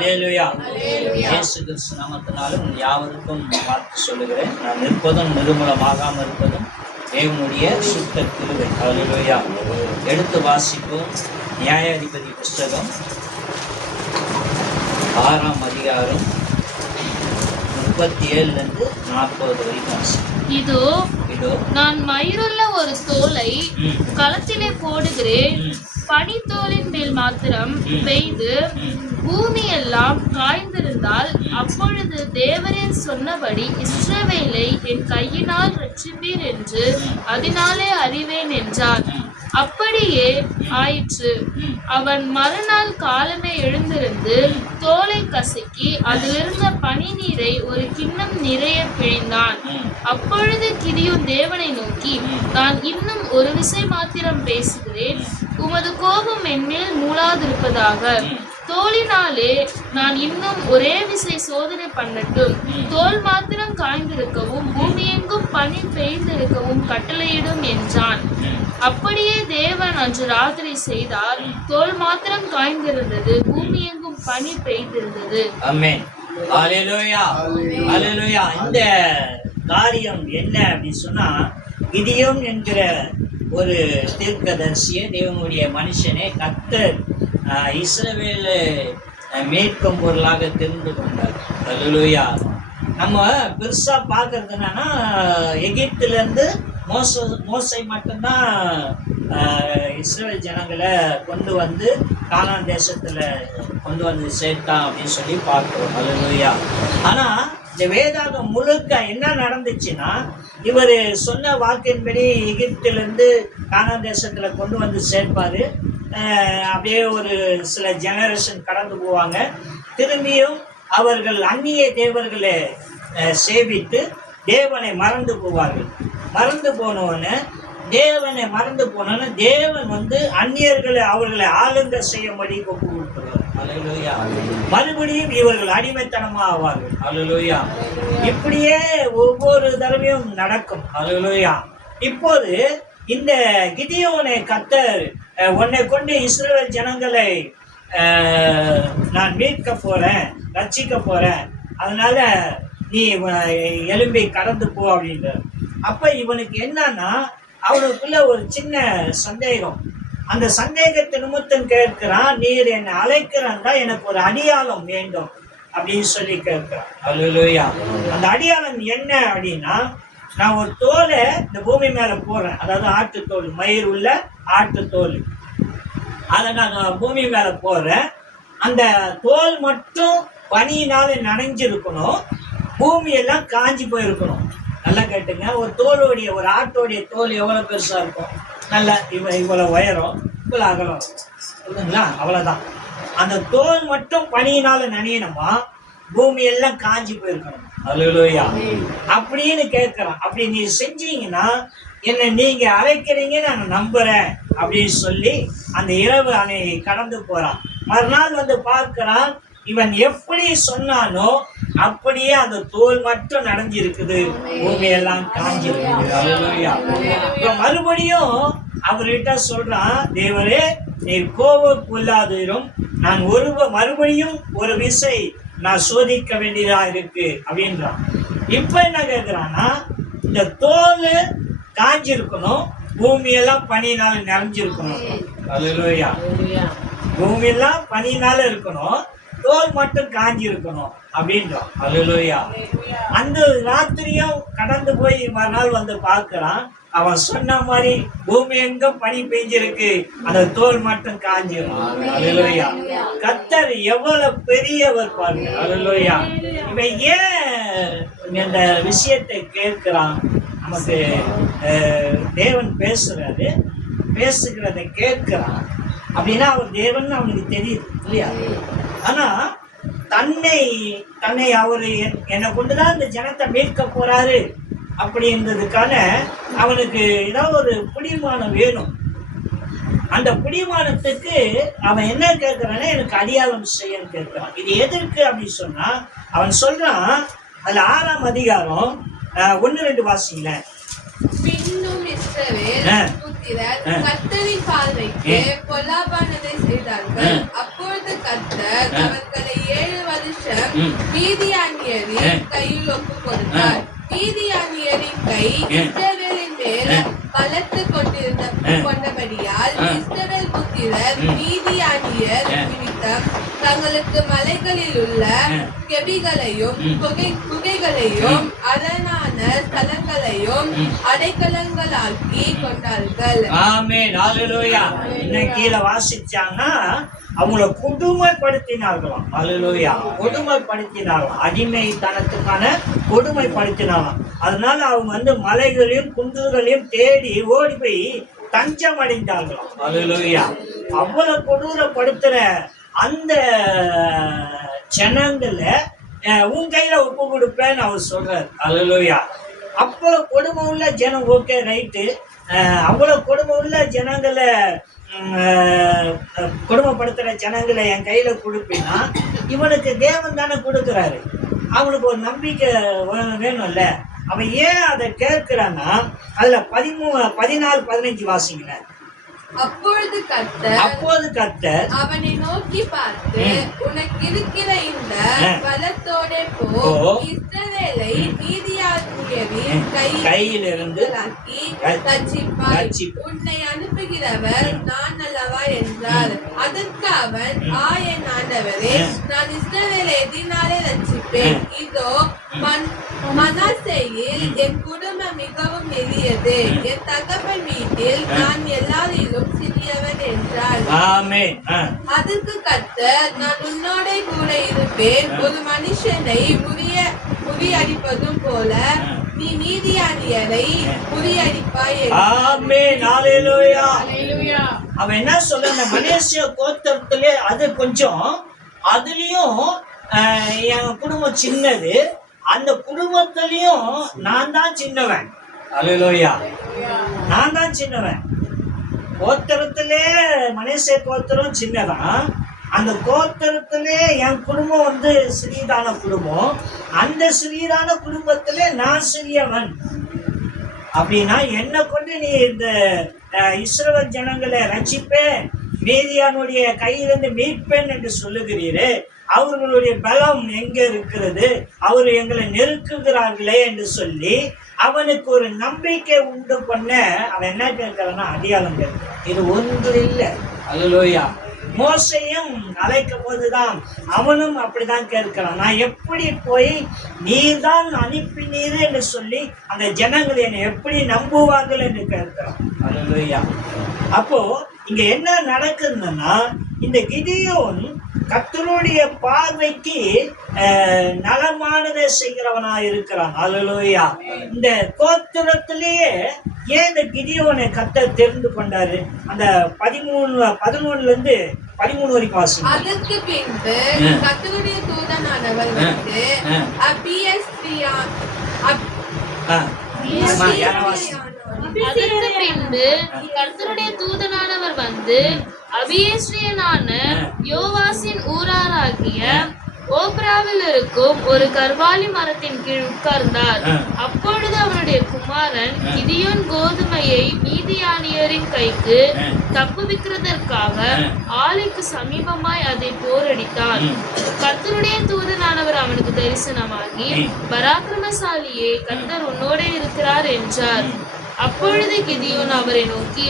அல்லேலூயா. இயேசு கிறிஸ்து நாமத்தினாலும் யாவருக்கும் வாழ்த்து சொல்லுகிறேன். நான் நிற்பதும் நிர்மூலமாகாமல் இருப்பதும் தேவனுடைய சுத்த கிருபை. அல்லேலூயா. எடுத்து வாசிப்போம். நியாயாதிபதி புஸ்தகம் 6ஆம் அதிகாரம் 37 வரைக்கும். இதோ நான் மயிருள்ள ஒரு தோலை களத்திலே போடுகிறேன். பனித்தோலின் மேல் மாத்திரம் பெய்து பூமி எல்லாம் காய்ந்திருந்தால் அப்பொழுது தேவரீர் சொன்னபடி இஸ்ரவேலை என் கையினால் ரட்சிப்பீர் என்று அதனாலே அறிவேன் என்றார். அப்படியே ஆயிற்று. அவன் மறுநாள் காலமே எழுந்திருந்து தோலை கசக்கி அதிலிருந்த பனி நீரை ஒரு கிண்ணம் நிறைய பிழிந்தான். அப்பொழுது கிதியோன் தேவனை நோக்கி, நான் இன்னும் ஒரு விசை மாத்திரம் பேசுகிறேன், உமது கோபம் என்மேல் மூளாதிருப்பதாக. தோலினாலே நான் இன்னும் ஒரே விசை சோதனை பண்ணட்டும். தோல் மாத்திரம் காய்ந்திருக்கவும் பூமியெங்கும் பனி பெய்திருக்கவும் கட்டளையிடும் என்றான். அப்படியே தேவன் அன்று ராத்திரி செய்தார். தோல் மாத்திரம் காய்ந்திருந்தது, பூமியெங்கும் பனி பெய்திருந்தது. ஆமென். அல்லேலூயா. அல்லேலூயா. இந்த காரியம் என்ன அப்படின்னு சொன்னா, கிதியோன் என்கிற ஒரு தீர்க்கதரிசியை, தேவனுடைய மனுஷனே கர்த்தர் இஸ்ரவேலை மீட்கும் பொருளாக தெரிந்து கொண்டார். அல்லேலூயா. நம்ம பெருசா பார்க்கறது என்னன்னா, எகிப்திலிருந்து மோசை மட்டும்தான் இஸ்ரேல் ஜனங்களை கொண்டு வந்து கானான் தேசத்துல கொண்டு வந்து சேர்த்தான் அப்படின்னு சொல்லி பார்க்கிறோம். அல்லேலூயா. ஆனா இந்த வேதாகம் முழுக்க என்ன நடந்துச்சுன்னா, இவர் சொன்ன வாக்கின்படி எகிப்திலிருந்து கானான் தேசத்துல கொண்டு வந்து சேர்ப்பாரு. அப்படியே ஒரு சில ஜெனரேஷன் கடந்து போவாங்க. திரும்பியும் அவர்கள் அந்நிய தேவர்களை சேவித்து தேவனை மறந்து போவார்கள். மறந்து போனோன்னு தேவன் வந்து அந்நியர்களை அவர்களை ஆளுங்க செய்யும்படி ஒப்பு கொடுத்துருவார். அல்லேலூயா. மறுபடியும் இவர்கள் அடிமைத்தனமா ஆவார்கள். அல்லேலூயா. இப்படியே ஒவ்வொரு தடவையும் நடக்கும். அல்லேலூயா. இப்போது இந்த கிதியோனை கர்த்தர், உன்னை கொண்டு இஸ்ரவேல் ஜனங்களை நான் மீட்க போறேன், ரட்சிக்க போறேன், அதனால நீ எலும்பி கடந்து போ அப்படின்ற. அப்ப இவனுக்கு என்னன்னா, அவனுக்குள்ள ஒரு சின்ன சந்தேகம். அந்த சந்தேகத்தை நிமித்தம் கேட்கிறான், நீர் என்னை அழைக்கிறான்டா, எனக்கு ஒரு அடையாளம் வேண்டும் அப்படின்னு சொல்லி கேட்கிறான். அல்லேலூயா. அந்த அடையாளம் என்ன அப்படின்னா, நான் ஒரு தோலை இந்த பூமி மேல போடுறேன், அதாவது ஆட்டுத்தோல், மயிர் உள்ள ஆட்டுத்தோல், அதை நான் பூமி மேல போடுறேன். அந்த தோல் மட்டும் பனியினால நனைஞ்சிருக்கணும், பூமி எல்லாம் காஞ்சி போயிருக்கணும். நல்லா கேட்டுங்க. ஒரு ஆட்டோடைய தோல் எவ்வளவு பெருசா இருக்கும், நல்லா இவ்வளவு உயரம், இவ்வளவு அகலம், புரியுதுங்களா? அவ்வளவுதான். அந்த தோல் மட்டும் பனியினால நனையணுமா, பூமி எல்லாம் காஞ்சி போயிருக்கணும். அல்லேலூயா. அப்படின்னு கேட்கிறான். அப்படி நீ செஞ்சீங்கன்னா என்ன நீங்க அழைக்கிறீங்க, நான் நம்புறேன் அப்படின்னு சொல்லி அந்த இரவு அணை கடந்து போறான். மறுநாள் வந்து பார்க்கிறான், இவன் எப்படி சொன்னானோ அப்படியே அந்த தோல் மட்டும் நனைஞ்சிருக்குது, பூமியெல்லாம் காஞ்சிருக்குது. அல்லேலூயா. இப்ப மறுபடியும் அவர்கிட்ட சொல்றான், தேவரே நீர் கோபம் கொள்ளாதிரும், நான் மறுபடியும் ஒரு விசை நான் சோதிக்க வேண்டியதா இருக்கு அப்படின்றான். இப்ப என்ன கேட்கிறான்னா, இந்த தோல் காஞ்சிருக்கணும், பூமியெல்லாம் பனியினால நிறைஞ்சிருக்கணும். அல்லேலூயா. பூமியெல்லாம் பனியினால இருக்கணும், தோல் மட்டும் காஞ்சி இருக்கணும் அப்படின்றோம். அல்லேலூயா. அந்த ராத்திரியும் கடந்து போய் மறுநாள் வந்து பார்க்கிறான். அவன் சொன்ன மாதிரி பூமி எங்கும் பனி பெஞ்சிருக்கு, அந்த தோல் மட்டும் காஞ்சிரும். அல்லேலூயா. கர்த்தர் எவ்வளவு பெரியவர் பாருங்க. அல்லேலூயா. இவன் ஏன் இந்த விஷயத்தை கேட்கிறான்? நமக்கு தேவன் பேசுகிறதை கேட்கிறான் அப்படின்னா அவர் தேவன் அவனுக்கு தெரியுது இல்லையா? ஆனா தன்னை அவரு என்னை கொண்டுதான் இந்த ஜனத்தை மீட்க போறாரு அப்படின்றதுக்கான அவனுக்கு ஏதாவது ஒரு பிடிமானம் வேணும். அந்த பிடிமானத்துக்கு அவன் என்ன கேட்கிறான்னா, எனக்கு அடையாளம் செய்யன்னு கேட்கிறான். இது எதற்கு அப்படின்னு சொன்னா, அவன் சொல்றான், அதுல 6ஆம் அதிகாரம் 1-2 வாசிங்களேன். பின்னும் இஸ்ரவேல் புத்திரர் கர்த்தரின் பார்வைக்கு பொல்லாப்பானதை செய்தார்கள். அப்பொழுது கர்த்தர் அவர்களை 7 வருஷம் மீதியானியரின் கையில் ஒப்புக் கொடுத்தார். மீதியானியரின் கை இஸ்ரவேலின் மேல் பலத்து கொண்டபடியால் இஸ்ரவேல் புத்திரர் மீதியானியர் நிமித்தம் தங்களுக்கு மலைகளில் உள்ள கெபிகளையும் குகைகளையும் அரணான ஸ்தலங்களையும் அடைக்கலங்களாக்கி கொண்டார்கள். ஆமென், ஹல்லேலூயா. இன்னைக்கு கீழே வாசிச்சாங்கன்னா அவங்கள கொடுமைப்படுத்தினார்களாம். ஹல்லேலூயா. கொடுமைப்படுத்தினார்களாம், அடிமைத்தனத்துக்கான கொடுமைப்படுத்தினார்களாம். அதனால அவங்க மலைகளையும் குன்றுகளையும் தேடி ஓடி போய் தஞ்சம் அடைந்தார்களாம். ஹல்லேலூயா. அவ்வளவு கொடூரப்படுத்துற அந்த ஜனங்களை உன் கையில ஒப்பு கொடுப்பேன்னு அவர் சொல்றாரு. ஹல்லேலூயா. அவ்வளவு கொடுமை உள்ள ஜனம், ஓகே ரைட்டு, அவ்வளவு கொடுமை உள்ள ஜனங்களை கொடுமைப்படுத்துற ஜனங்களை என் கையில கொடுப்பேன்னா இவனுக்கு தேவன் தானே கொடுக்குறாரு, அவனுக்கு ஒரு நம்பிக்கை வேணும்ல. அவன் ஏன் அதை கேட்கிறான்னா அதுல 14, 15 வாசிங்க. அப்பொழுது கர்த்தர் அவனை நோக்கி பார்த்து, உனக்கு இருக்கிற இந்த பலத்தோட போ, இஸ்ரவேலை மீதியானியரின் கையிலிருந்து ரட்சிப்பாய், உன்னை அனுப்புகிறவர் நான் அல்லவா என்றார். அதற்கு அவன், என் ஆண்டவரே, நான் இஸ்ரவேலை எதினாலே ரட்சிப்பேன்? இதோ மனாசேயில் என் குடும்பம் மிகவும் எளியது, என் தகப்பன் வீட்டில் நான் எல்லாரிலும் சிறியவன் என்றார். அதற்கு கர்த்தர், நான் உன்னோட கூட இருப்பேன். ஒரு மனுஷனை முறியடிப்பதும் போல நீ மீதியானியரை முறியடிப்பாய். அவன் என்ன சொல்ற, அந்த மலேசிய கோத்திரத்திலே அது கொஞ்சம், அதுலயும் என் குடும்பம் சின்னது, அந்த குடும்பத்திலையும் நான் தான் சின்னவன். அல்லேலூயா. நான் தான் சின்னவன். கோத்திரத்திலே மலேசிய கோத்திரம் சின்னதான், அந்த கோத்திரத்திலே என் குடும்பம் சிறியதான குடும்பம், அந்த சிறியதான குடும்பத்திலே நான் சிறியவன். அப்படின்னா என்னை கொண்டு நீ இந்த இஸ்ரவேல் ஜனங்களை ரட்சிப்பேன், மீதியானுடைய கையிலிருந்து மீட்பேன் என்று சொல்லுகிறீரே, அவர்களுடைய பலம் எங்க இருக்கிறது, அவர் எங்களை நெருக்குகிறார்களே என்று சொல்லி அவனுக்கு ஒரு நம்பிக்கை உண்டு பண்ண அவன் என்ன கேட்கிறான்னா அடையாளம் கேட்கிறான். இது ஒன்று இல்லை. அல்லேலூயா. மோசையும் அழைக்கும் போதுதான் அவனும் அப்படிதான் கேட்கிறான், நான் எப்படி போய் நீதான் அனுப்பினீர் என்று சொல்லி அந்த ஜனங்கள் என்னை எப்படி நம்புவார்கள் என்று கேட்கிறான். அல்லேலூயா. அப்போ இங்க என்ன நடக்குதுன்னா, இந்த கிதியோன் கர்த்தருடைய பார்வைக்கு நலமானதை செய்கிறவனா இருக்கிறான். அல்லேலூயா. இந்த கோத்திரத்திலேயே ஏன் இந்த கிதியோனை கர்த்தர் தெரிந்து கொண்டாரு? அந்த 11 இருந்து 13 வரைக்கும் வாசிங்க. அதற்கு பின்பு கர்த்தருடைய தூதனானவர் வந்து அபியேஸ்ரியனான யோவாசின் ஊராராகிய ஓப்ராவில் இருக்கும் ஒரு கர்வாலி மரத்தின் கீழ் உட்கார்ந்தார். அப்பொழுது அவருடைய குமாரன் கிதியோன் கோதுமையை மீதியானியரின் கைக்கு தப்புவிக்கிறதற்காக ஆலைக்கு சமீபமாய் அதை போரடித்தான். கர்த்தருடைய தூதனானவர் அவனுக்கு தரிசனமாகி, பராக்கிரமசாலியே, கர்த்தர் உன்னோட இருக்கிறார் என்றார். அப்பொழுது கிதியோன் அவரை நோக்கி,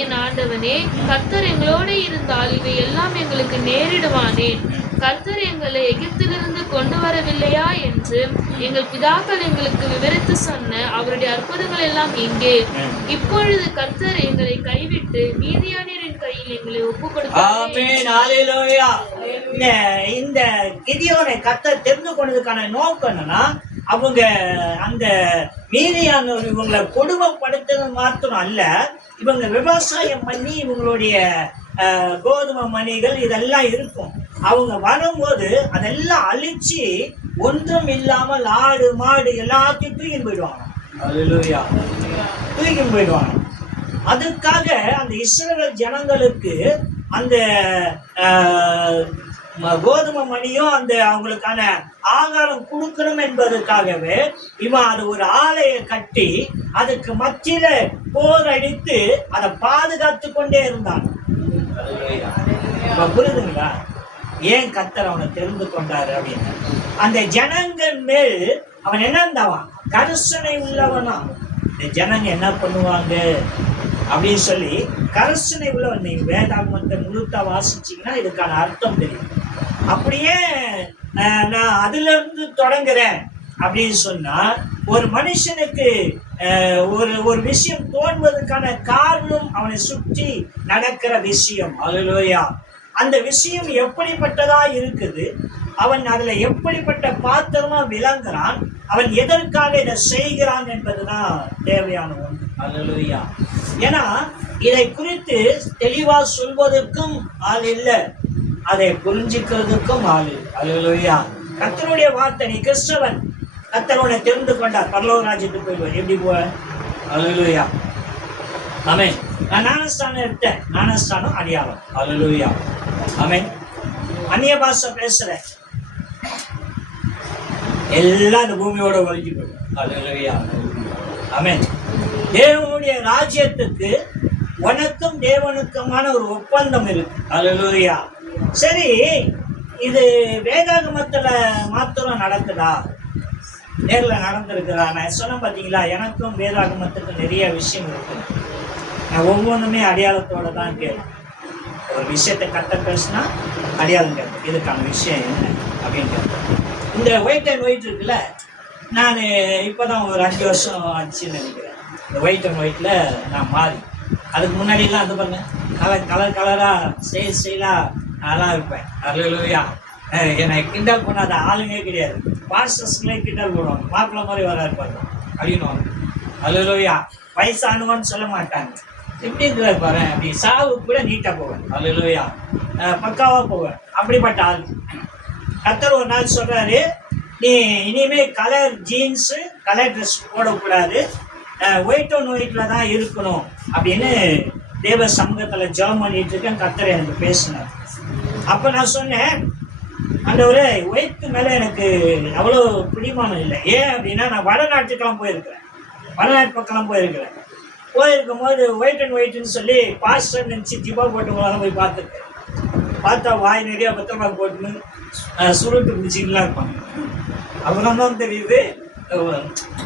என் ஆண்டவனே, கர்த்தர் எங்களோட இருந்தால் இவை எல்லாம் எங்களுக்கு நேரிடுவானேன்? கர்த்தர் எங்களை எகிப்திலிருந்து கொண்டு வரவில்லையா என்று எங்கள் பிதாக்கள் எங்களுக்கு விவரித்து சொன்ன அவருடைய அற்புதங்கள் எல்லாம் எங்கே? இப்பொழுது கர்த்தர் எங்களை கைவிட்டு மீதியானியரின் கையில் எங்களை ஒப்புக் கொடுத்தார். இந்த கிதியோனை கர்த்தர் தெரிந்து கொண்டதுக்கான நோக்கம் என்னன்னா, அவங்க அந்த மீதியான இவங்களை கொடுமைப்படுத்துறது மாத்திரம் அல்ல, இவங்க விவசாயம் பண்ணி இவங்களுடைய கோதுமை மணிகள் இதெல்லாம் இருக்கும். அவங்க வரும்போது அதெல்லாம் அழிச்சு ஒன்றும் இல்லாமல் ஆடு மாடு எல்லாத்தையும் தூக்கின்னு போயிடுவாங்க. அல்லேலூயா. தூக்கின்னு போயிடுவாங்க. அதுக்காக அந்த இஸ்ரவேல் ஜனங்களுக்கு அந்த கோதுமை மணியும் அந்த அவங்களுக்கான ஆகாரம் கொடுக்கணும் என்பதற்காகவே இவன் அது ஒரு ஆலையை கட்டி அதுக்கு மத்தியில போர் அடித்து அதை பாதுகாத்து கொண்டே இருந்தான். புரியுதுங்களா? ஏன் கர்த்தர் அவனை தெரிந்து கொண்டாரு அப்படின்னு. அந்த ஜனங்கள் மேல் அவன் என்ன இருந்தான்? கரிசனை உள்ளவனா. இந்த ஜனங்க என்ன பண்ணுவாங்க அப்படின்னு சொல்லி கரிசனை உள்ளவன். நீங்க வேதாகமத்தை முழுத்தா வாசிச்சீங்கன்னா இதுக்கான அர்த்தம் தெரியும். அப்படியே நான் அதுல இருந்து தொடங்குறேன் அப்படின்னு சொன்னா, ஒரு மனுஷனுக்கு ஒரு விஷயம் தோன்வதற்கான காரணம் அவனை சுற்றி நடக்கிற விஷயம். அல்லேலூயா. அந்த விஷயம் எப்படிப்பட்டதா இருக்குது, அவன் அதுல எப்படிப்பட்ட பாத்திரமா விளங்குறான், அவன் எதற்காக இதை செய்கிறான் என்பதுதான் தேவையான ஒன்று. அல்லேலூயா. ஏன்னா இதை குறித்து தெளிவா சொல்வதற்கும் ஆள் இல்லை, அதை புரிஞ்சுக்கிறதுக்கும் ஆள் இல்லை. அல்லேலூயா. கர்த்தருடைய வார்த்தை, நீ கிறிஸ்தவன், கர்த்தரோட தெரிந்து கொண்டார், பரலோக ராஜ்யத்துக்கு போயிடுவார். எப்படி போவ? அல்லேலூயா. ஆமென். நான் ஞானஸ்தானம் எடுத்தேன், ஞானஸ்தானம் அடையாளம். அல்லேலூயா. ஆமென். அந்நிய பாஷை பேசுறேன், எல்லாம் இந்த பூமியோட ஒழிஞ்சு போயிடும். அல்லேலூயா. ஆமென். தேவனுடைய ராஜ்யத்துக்கு உனக்கும் தேவனுக்குமான ஒரு ஒப்பந்தம் இருக்கு. அல்லேலூயா. சரி, இது வேதாகமத்துல மாத்திரம் நடக்குதா? நேர்ல நடந்திருக்குதா? நான் சொன்ன பார்த்தீங்களா, எனக்கும் வேதாகமத்துக்கு நிறைய விஷயம் இருக்கு. நான் ஒவ்வொன்றுமே அடையாளத்தோட தான் கேட்பேன். ஒரு விஷயத்தை கட்ட பேசுனா அடையாளம் கேட்பேன், இதுக்கான விஷயம் என்ன அப்படின்னு கேட்பேன். இந்த ஒயிட் அண்ட் ஒயிட் இருக்குல்ல, நான் இப்போதான் ஒரு 5 வருஷம் ஆச்சுன்னு நினைக்கிறேன் இந்த ஒயிட் அண்ட் ஒயிட்ல நான் மாறி. அதுக்கு முன்னாடிலாம் அது பண்ணேன், கலர் கலராக ஸ்டைலாக நல்லா இருப்பேன். அல்லேலூயா. என்னை கிண்டல் பண்ணாத ஆளுங்க கிடையாது. பாஸ்டர்ஸ்களே கிண்டல் போடுவாங்க, மாப்பிள்ளை மாதிரி வர இருப்பாங்க அப்படின்னு. அல்லேலூயா. வயசானவன்னு சொல்ல மாட்டாங்க, எப்படி இருக்கிற பாரு, அப்படி சாவுக்கு கூட நீட்டாக போவேன். அல்லேலூயா. பக்காவாக போவேன். அப்படிப்பட்ட ஆள். கர்த்தர் ஒரு நாள் சொல்றாரு, நீ இனிமே கலர் ஜீன்ஸு கலர் ட்ரெஸ் போடக்கூடாது, ஒயிட் அண்ட் ஒயிட்ல தான் இருக்கணும் அப்படின்னு தேவ சமூகத்தில் ஜெபம் பண்ணிட்டு இருக்கேன். கர்த்தர் எனக்கு பேசினார். அப்போ நான் சொன்னேன், ஆண்டவரே, ஒயிட் மேலே எனக்கு அவ்வளோ பிடிமானம் இல்லை. ஏன் அப்படின்னா, நான் வடநாட்டுக்கெல்லாம் போயிருக்கிறேன், வடநாட்டு பக்கம்லாம் போயிருக்கிறேன். போயிருக்கும் போது ஒயிட் அண்ட் ஒயிட்னு சொல்லி பாஸ்டர் நினச்சி ஜிப்பா போட்டுக்கலாம் போய் பார்த்துருக்கேன். பார்த்தா வாய் நிறையா பத்திரமா போட்டுன்னு சுருட்டு பிடிச்சிக்கலாம் இருப்பாங்க. அப்புறம் தான் தெரியுது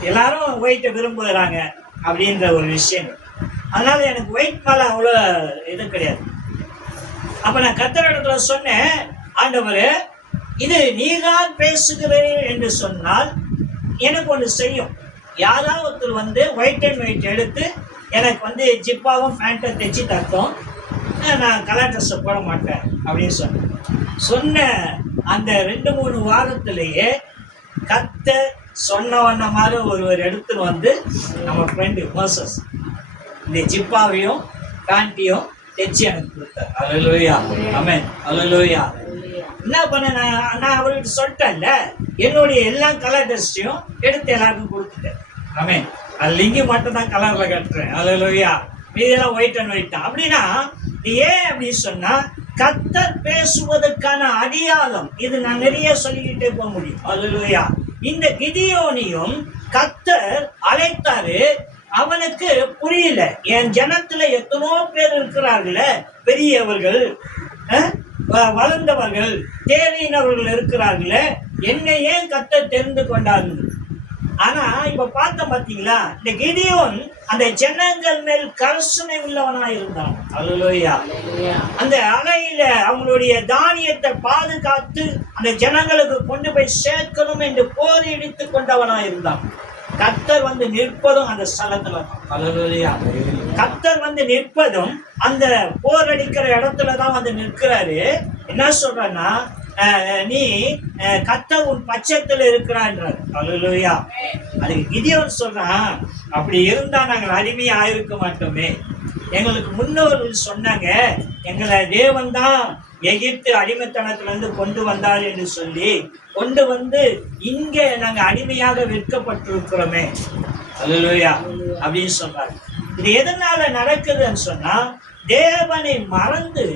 எல்லாரும் ஒயிட்டை விரும்புகிறாங்க அப்படின்ற ஒரு விஷயம். அதனால எனக்கு ஒயிட் மேலே அவ்வளோ இது கிடையாது. அப்போ நான் கர்த்தரிடத்துல சொன்னேன், ஆண்டவரே, இது நீதான் பேசுகிறேன் என்று சொன்னால் எனக்கு ஒன்று செய்யும். யாராவது ஒருத்தர் வந்து ஒயிட் அண்ட் ஒயிட் எடுத்து எனக்கு ஜிப்பாவும் பேண்ட்டும் தைச்சி தட்டோம், நான் கலர் ட்ரெஸ்ஸை போட மாட்டேன் அப்படின்னு சொன்ன அந்த 2-3 வாரத்திலேயே கர்த்தர் சொன்ன மாதிரி ஒருவர் எடுத்துன்னு நம்ம ஃப்ரெண்டு மோசஸ் இந்த ஜிப்பாவையும் பேண்ட்டையும் தைச்சி எனக்கு கொடுத்தார். அல்லேலூயா. ஆமென். அல்லேலூயா. என்ன பண்ண, நான் அவர்கிட்ட சொல்லிட்டேன்ல, என்னுடைய எல்லா கலர் ட்ரெஸ்ஸையும் எடுத்து எல்லாருக்கும் கொடுத்துட்டேன். ஆமென். அது லிங்கி மட்டும் தான் கலர்ல கட்டுறேன். அல்லேலூயா. மீதெல்லாம் ஒயிட் அண்ட் ஒயிட் தான். அப்படின்னா ஏன் அப்படின்னு சொன்னா, கர்த்தர் பேசுவதற்கான அடையாளம் இது. நான் நிறைய சொல்லிக்கிட்டே போக முடியும். அல்லேலூயா. இந்த கிதியோனையும் கர்த்தர் அழைத்தாரு, அவனுக்கு புரியல. என் ஜனத்துல எத்தனோ பேர் இருக்கிறார்களே, பெரியவர்கள், வளர்ந்தவர்கள், தேவையினவர்கள் இருக்கிறார்களே, என்னை ஏன் கர்த்தர் தெரிந்து கொண்டார்கள். ஆனா இப்ப பார்த்தோம் பாத்தீங்களா, இந்த கிதியோன் அந்த ஜனங்கள் மேல் கரிசனை உள்ளவனா இருந்தான். அல்லேலூயா. அந்த அலையில அவங்களுடைய தானியத்தை பாதுகாத்து அந்த ஜனங்களுக்கு கொண்டு போய் சேர்க்கணும் என்று போரிடித்து கொண்டவனா இருந்தான். கர்த்தர் நிற்பதும் அந்த ஸ்தலத்துல. அல்லேலூயா. கர்த்தர் நிற்பதும் அந்த போர் அடிக்கிற இடத்துலதான் நிற்கிறாரு. என்ன சொல்றன்னா, நீ கர்த்தர் உன் பட்சத்துல இருக்கிறான்றார். அல்லேலூயா. அதுக்கு கிதியோன் சொல்றான், அப்படி இருந்தா நாங்கள் அடிமையா ஆயிருக்க மாட்டோமே. எங்களுக்கு முன்னோர்கள் சொன்னாங்க, எங்களை தேவன் தான் எகிப்து அடிமைத்தனத்துல இருந்து கொண்டு வந்தார் என்று சொல்லி கொண்டு இங்க நாங்க அடிமையாக விற்கப்பட்டிருக்கிறோமே. அல்லேலூயா அப்படின்னு சொல்றாரு. இது எதனால நடக்குதுன்னு சொன்னா, தேவனை மறந்து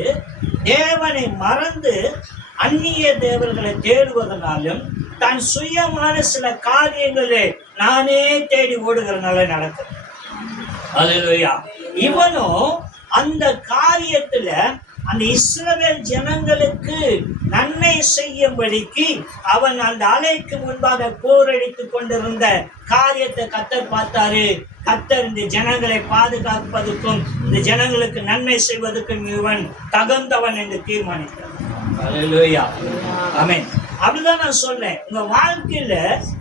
அந்நிய தேவர்களை தேடுவதனாலும் தன் சுயமான சில காரியங்களை நானே தேடி ஓடுகிறதுனால நடக்குது. அல்லேலூயா. இவனும் அந்த காரியத்துல அந்த இஸ்ரவேல் ஜனங்களுக்கு நன்மை செய்யும்படிக்கு அவன் அந்த அலைக்கு முன்பாக போரடித்துக் கொண்டிருந்த காரியத்தை கர்த்தர் பார்த்தாரு. கர்த்தர் இந்த ஜனங்களை பாதுகாப்பதற்கும் இந்த ஜனங்களுக்கு நன்மை செய்வதற்கும் இவன் தகுந்தவன் என்று தீர்மானித்தார். அல்லேலூயா. ஆமென். அப்படிதான் நான் சொல்றேன். உங்க வாழ்க்கையில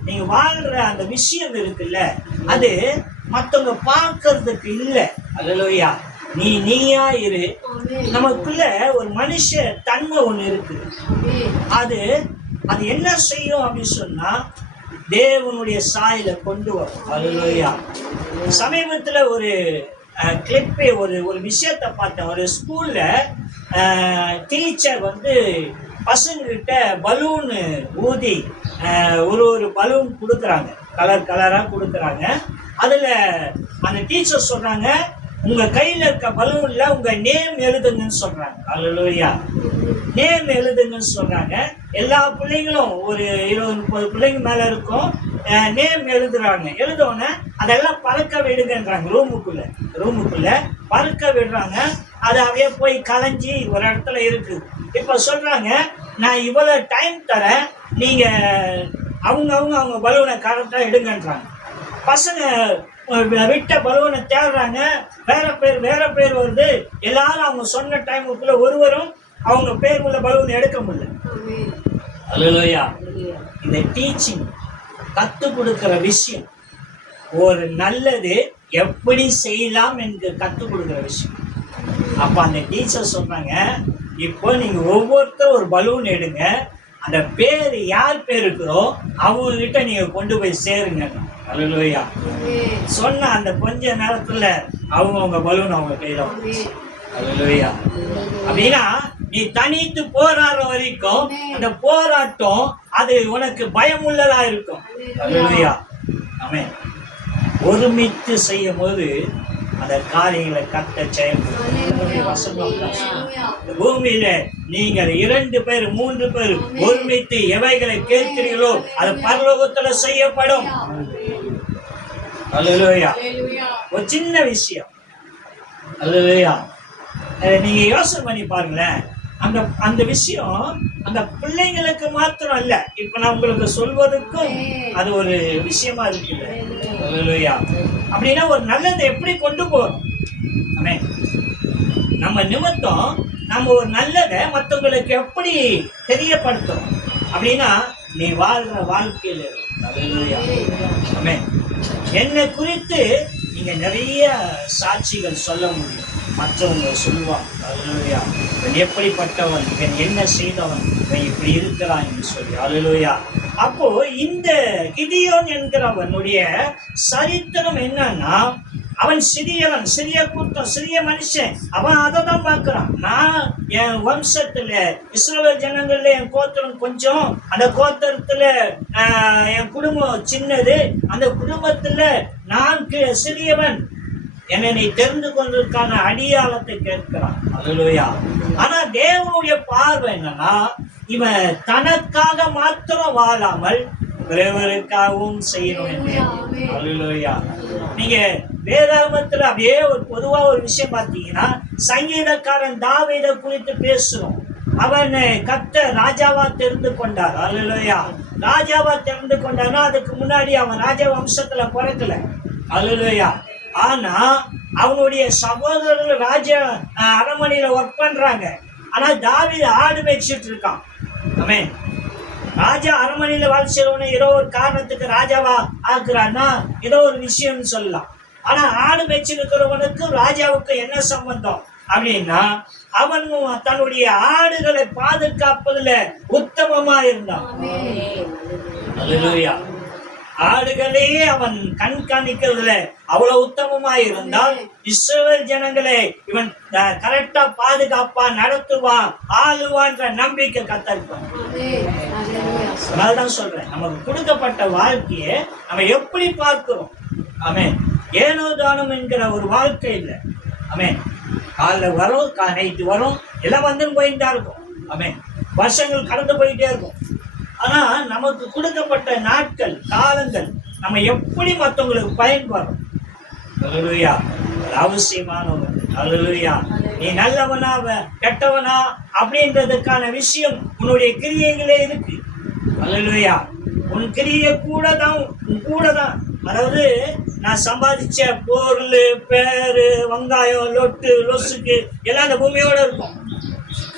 நீங்க வாழ்ற அந்த விஷயம் இருக்குல்ல, அது மத்தவங்க பார்க்கறதுக்கு இல்ல. அல்லேலூயா. நீயா இரு. நமக்குள்ள ஒரு மனுஷ தன்மை ஒண்ணு இருக்கு. அது என்ன செய்யும் அப்படின்னு சொன்னா தேவனுடைய சாயலை கொண்டு வரும். அல்லேலூயா. சமீபத்துல ஒரு கிளிப்பை ஒரு விஷயத்தை பார்த்தேன். ஒரு ஸ்கூல்ல டீச்சர் பசங்ககிட்ட பலூன் ஊதி ஒரு பலூன் கொடுக்குறாங்க, கலரா கொடுக்குறாங்க. அதுல அந்த டீச்சர் சொல்றாங்க, உங்க கையில இருக்க பலூன்ல உங்க நேம் எழுதுங்கன்னு சொல்றாங்க. அல்லேலூயா. நேம் எழுதுங்கன்னு சொல்றாங்க. எல்லா பிள்ளைங்களும் ஒரு 20-30 பிள்ளைங்க மேல இருக்கும். நேம் எழுதுறாங்க. எழுதோன்னு அதெல்லாம் பறக்க விடுங்கன்றாங்க. ரூமுக்குள்ள பறக்க விடுறாங்க. அது அப்படியே போய் கலைஞ்சி ஒரு இடத்துல இருக்கு. இப்ப சொல்றாங்க, நான் இவ்வளவு டைம் தரேன், நீங்க அவங்க பலூனை கரெக்டா எடுங்கன்றாங்க. பசங்க விட்ட பலூனை தேடுறாங்க. வேற பேர் வருது. எல்லாரும் அவங்க சொன்ன டைமுக்குள்ள ஒருவரும் அவங்க பேர் உள்ள பலூன் எடுக்க முடியல. அல்லேலூயா. இந்த டீச்சிங் கத்து கொடுக்கிற விஷயம் ஒரு நல்லது எப்படி செய்யலாம் என்று கத்து கொடுக்கிற விஷயம். அப்ப அந்த டீச்சர் சொன்னாங்க, இப்போ நீங்க ஒவ்வொருத்தரும் ஒரு பலூன் எடுங்க, அந்த பேர் யார் பேர் இருக்கிறோ அவங்க கிட்ட நீங்க கொண்டு போய் சேருங்க. அல்லேலூயா. சொன்ன அந்த கொஞ்ச நேரத்துல அவங்க பலூன் அவங்க கையில வந்துச்சு. அல்லேலூயா. அப்படின்னா நீ தனித்து போராடுற வரைக்கும் அந்த போராட்டம் அது உனக்கு பயமுள்ளதா இருக்கும். அல்லேலூயா. ஆமென். ஒருமித்து செய்யும் போது அந்த காரியங்களை கட்ட செயல்படும். பூமியில நீங்கள் 2 பேர் 3 பேர் ஒருமித்து எவைகளை கேட்கிறீர்களோ அது பரலோகத்துல செய்யப்படும். அல்லேலூயா. ஒரு சின்ன விஷயம். அல்லேலூயா. நீங்க யோசனை பண்ணி பாருங்களேன். அந்த விஷயம் அந்த பிள்ளைங்களுக்கு மாத்திரம் இல்ல, இப்ப நான் உங்களுக்கு சொல்வதற்கும் அது ஒரு விஷயமா இருக்குல்ல. அல்லேலூயா. அப்படின்னா ஒரு நல்லதை எப்படி கொண்டு போறோம். ஆமென். நம்ம நிமித்தம் நம்ம ஒரு நல்லதை மற்றவங்களுக்கு எப்படி தெரியப்படுத்துறோம் அப்படின்னா நீ வாழ்ற வாழ்க்கையில. அல்லேலூயா. ஆமென். என்னை குறித்து நீங்க நிறைய சாட்சிகள் சொல்ல முடியும். மற்றவங்க சொல்லுவாங்க, அல்லேலூயா, இவன் எப்படிப்பட்டவன், இவன் என்ன செய்தவன், இவன் இப்படி இருக்கிறான் என்று சொல்லி. அல்லேலூயா. அப்போ இந்த கிதியோன் என்கிறவனுடைய சரித்திரம் என்னன்னா, அவன் சிறிய கூட்டம், சிறிய மனுஷன். அவன் அதை தான் பார்க்கிறான். நான் என் வம்சத்துல இஸ்ரவேல் ஜனங்கள்ல என் கோத்திரம் கொஞ்சம், அந்த கோத்திரத்துல என் குடும்பம் சின்னது, அந்த குடும்பத்துல நான் சிறியவன், என்னை நீ தெரிந்து கொண்டதற்கான அடியாளத்தை கேட்கிறான். அல்லேலூயா. ஆனா தேவனுடைய பார்வை என்னன்னா, இவன் தனக்காக மாத்திரம் வாழாமல் பிறவருக்காகவும் செய்யணும். அல்லேலூயா. நீங்க வேதாகமத்துல அப்படியே ஒரு பொதுவா ஒரு விஷயம் பார்த்தீங்கன்னா, சங்கீதக்காரன் தாவீதை குறித்து பேசுறோம். அவன் கர்த்தர் ராஜாவா தெரிந்து கொண்டார். அல்லேலூயா. ராஜாவா தெரிந்து கொண்டார்னா அதுக்கு முன்னாடி அவன் ராஜா வம்சத்துல பிறக்கல. அல்லேலூயா. ஆனா அவனுடைய சகோதரர்கள் ராஜ அரண்மனையில ஒர்க் பண்றாங்க. ஆனா தாவீது ஆடு மேய்ச்சிட்டு இருக்கான். ஆமென். ராஜா அரண்மனையில வாழ் செய்றவனை ஏதோ ஒரு காரணத்துக்கு ராஜாவா ஆக்குறான்னா ஏதோ ஒரு விஷயம்னு சொல்லலாம். ஆனா ஆடு மேய்ச்சிருக்கிறவனுக்கு ராஜாவுக்கு என்ன சம்பந்தம் அப்படின்னா, அவன் தன்னுடைய ஆடுகளை பாதுகாப்பதுல உத்தமமா இருந்தான். அல்லேலூயா. ஆடுகளையே அவன் கண்காணிக்கிறதுல அவ்வளவு உத்தமமா இருந்தால் இஸ்ரவேல் ஜனங்களை இவன் கரெக்டா பாதுகாப்பா, நடத்துவான், ஆளுவான்ற நம்பிக்கை கத்தரிப்பான். அதனால்தான் சொல்றேன், நமக்கு கொடுக்கப்பட்ட வாழ்க்கையை நம்ம எப்படி பார்க்கிறோம். ஆமென். ஏனோ தானம் என்கிற ஒரு வாழ்க்கை இல்லை. ஆமென். காலைல வரும், நைட்டு வரும், எல்லாம் வந்து போயிட்டா இருக்கும். ஆமென். வருஷங்கள் கடந்து போயிட்டே இருக்கும். ஆனா நமக்கு கொடுக்கப்பட்ட நாட்கள், காலங்கள் நம்ம எப்படி மற்றவங்களுக்கு பயன்படுறோம். அல்லேலூயா. அவசியமானவன். அல்லேலூயா. நீ நல்லவனா கெட்டவனா அப்படின்றதுக்கான விஷயம் உன்னுடைய கிரியைகளே இருக்கு. அல்லேலூயா. உன் கிரியை கூட தான். அதாவது நான் சம்பாதிச்ச பொருள், பேரு, வெங்காயம், லொட்டு லொசுக்கு எல்லாம் அந்த பூமியோட இருக்கும்.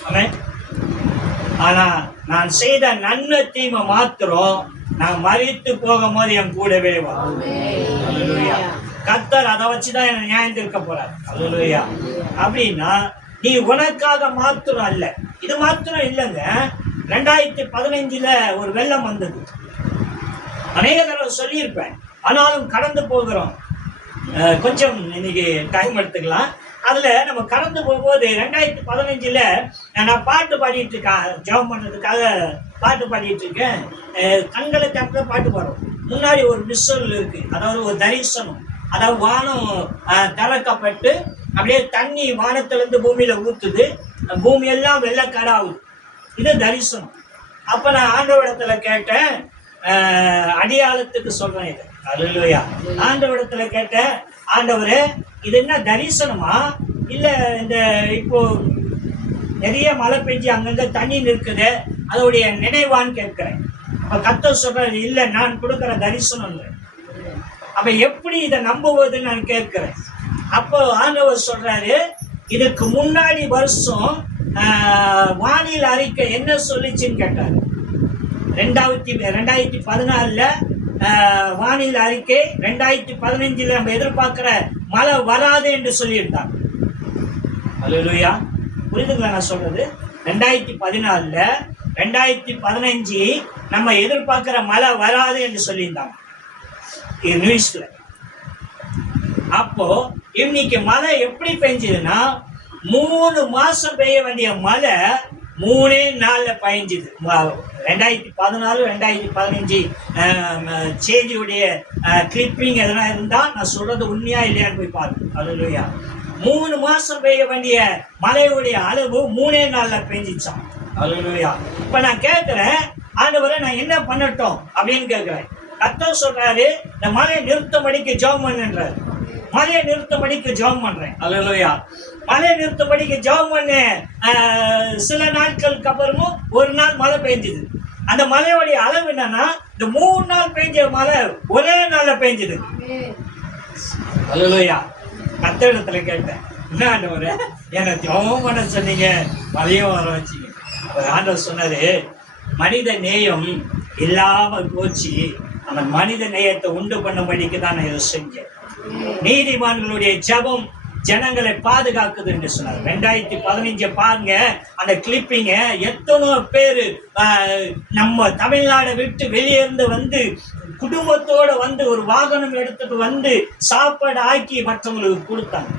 ஆமென். ஆனா நான் செய்த நன்மை தீமை மாத்திரம் நான் மரித்து போகும்போது என் கூடவே வரும். அல்லேலூயா. கர்த்தர் அதை வச்சுதான் என்ன நியாயம் தீர்க்க போறார். அல்லேலூயா. அப்படின்னா நீ உனக்காக மாத்திரம் அல்ல. இது மாத்திரம் இல்லைங்க. 2015 ஒரு வெள்ளம் வந்தது. அநேக தடவை சொல்லியிருப்பேன், ஆனாலும் கடந்து போகிறோம். கொஞ்சம் இன்னைக்கு டைம் எடுத்துக்கலாம். அதுல நம்ம கடந்து போகும்போது 2015 நான் பாட்டு பாடிட்டு இருக்கேன். ஜெபம் பண்றதுக்காக பாட்டு பாடிட்டு இருக்கேன். கண்களை தட்ட பாட்டு பாடுறோம். முன்னாடி ஒரு விசுவல் இருக்கு, அதாவது ஒரு தரிசனம். அதாவது வானம் திறக்கப்பட்டு அப்படியே தண்ணி வானத்திலிருந்து பூமியில ஊத்துது, பூமி எல்லாம் வெள்ளக்காடாகுது. இது தரிசனம். அப்ப நான் ஆண்டவரிடத்துல கேட்டேன், அடியாளத்துக்கு சொல்றேன் இது. அல்லேலூயா. ஆண்டவரிடத்துல கேட்டேன், ஆண்டவரே இது என்ன தரிசனமா இல்ல இந்த இப்போ நிறைய மழை பெஞ்சு அங்கங்க தண்ணி நிற்குது அதோடைய நினைவான்னு கேட்கிறேன். அப்ப கர்த்தர் சொல்றாரு, இல்ல நான் கொடுக்கிற தரிசனம். அப்ப எப்படி இதை நம்புவதுன்னு நான் கேட்கிறேன். அப்போ ஆண்டவர் சொல்றாரு, இதுக்கு முன்னாடி வருஷம் வானிலை அறிக்கை என்ன சொல்லிச்சுன்னு கேட்டாரு. 2014 வானிலை அறிக்கை 2015 நம்ம எதிர்பார்க்கிற மழை வராது என்று சொல்லியிருந்தாங்க. அல்லேலூயா. புரியுதுங்களா நான் சொல்றது? 2014 2015 நம்ம எதிர்பார்க்கிற மழை வராது என்று சொல்லியிருந்தாங்க நியூஸ்ல. அப்போ இன்னைக்கு மழை எப்படி பெஞ்சதுன்னா 3 மாசம் பெய்ய வேண்டிய மழை 3 நாள்ல பெய்ஞ்சுது. 2014 2015 செய்தியுடைய கிளிப்பிங் எதனா இருந்தா நான் சொல்றது உண்மையா இல்லையான்னு போய் பாருங்க. அல்லேலூயா. 3 மாசம் பெய்ய வேண்டிய மழையுடைய அளவு 3 நாள்ல பெஞ்சிச்சான். அல்லேலூயா. இப்ப நான் கேட்கிறேன், ஆண்டவரே நான் என்ன பண்ணட்டும் அப்படின்னு கேட்கிறேன். கர்த்தர் சொல்றாரு, இந்த மழையை நிறுத்தபடிக்கு ஜெபம் பண்ணுன்றாரு. மழையை நிறுத்தபடிக்கு ஜெபம் பண்றேன். அல்லேலூயா. மழையை நிறுத்தபடிக்கு ஜெபம் பண்ணேன். சில நாட்களுக்கு அப்புறமும் ஒரு நாள் மழை பெய்ஞ்சுது. அந்த மழையோடைய அளவு என்னன்னா, இந்த 3 நாள் பெய்ஞ்ச மழை ஒரே நாள்ல பெய்ஞ்சுது. அல்லேலூயா. கர்த்தரிடத்துல கேட்டேன், என்ன ஆண்டவரே என்ன ஜெபம் பண்ண சொன்னீங்க, மழையும் வர வச்சீங்க. ஆண்டவர் சொன்னாரு, மனித நேயம் இல்லாம போச்சு, அவன் மனித நேயத்தை உண்டு பண்ணும்படிக்கு தான் நான் இதை செஞ்சேன். நீதிமான்களுடைய ஜெபம் ஜனங்களை பாதுகாக்குது என்று சொன்னார். 2015 பாருங்க, அந்த கிளிப்பிங்க எத்தனோ பேரு நம்ம தமிழ்நாடை விட்டு வெளியேந்து வந்து குடும்பத்தோட வந்து ஒரு வாகனம் எடுத்துட்டு வந்து சாப்பாடு ஆக்கி மற்றவங்களுக்கு கொடுத்தாங்க,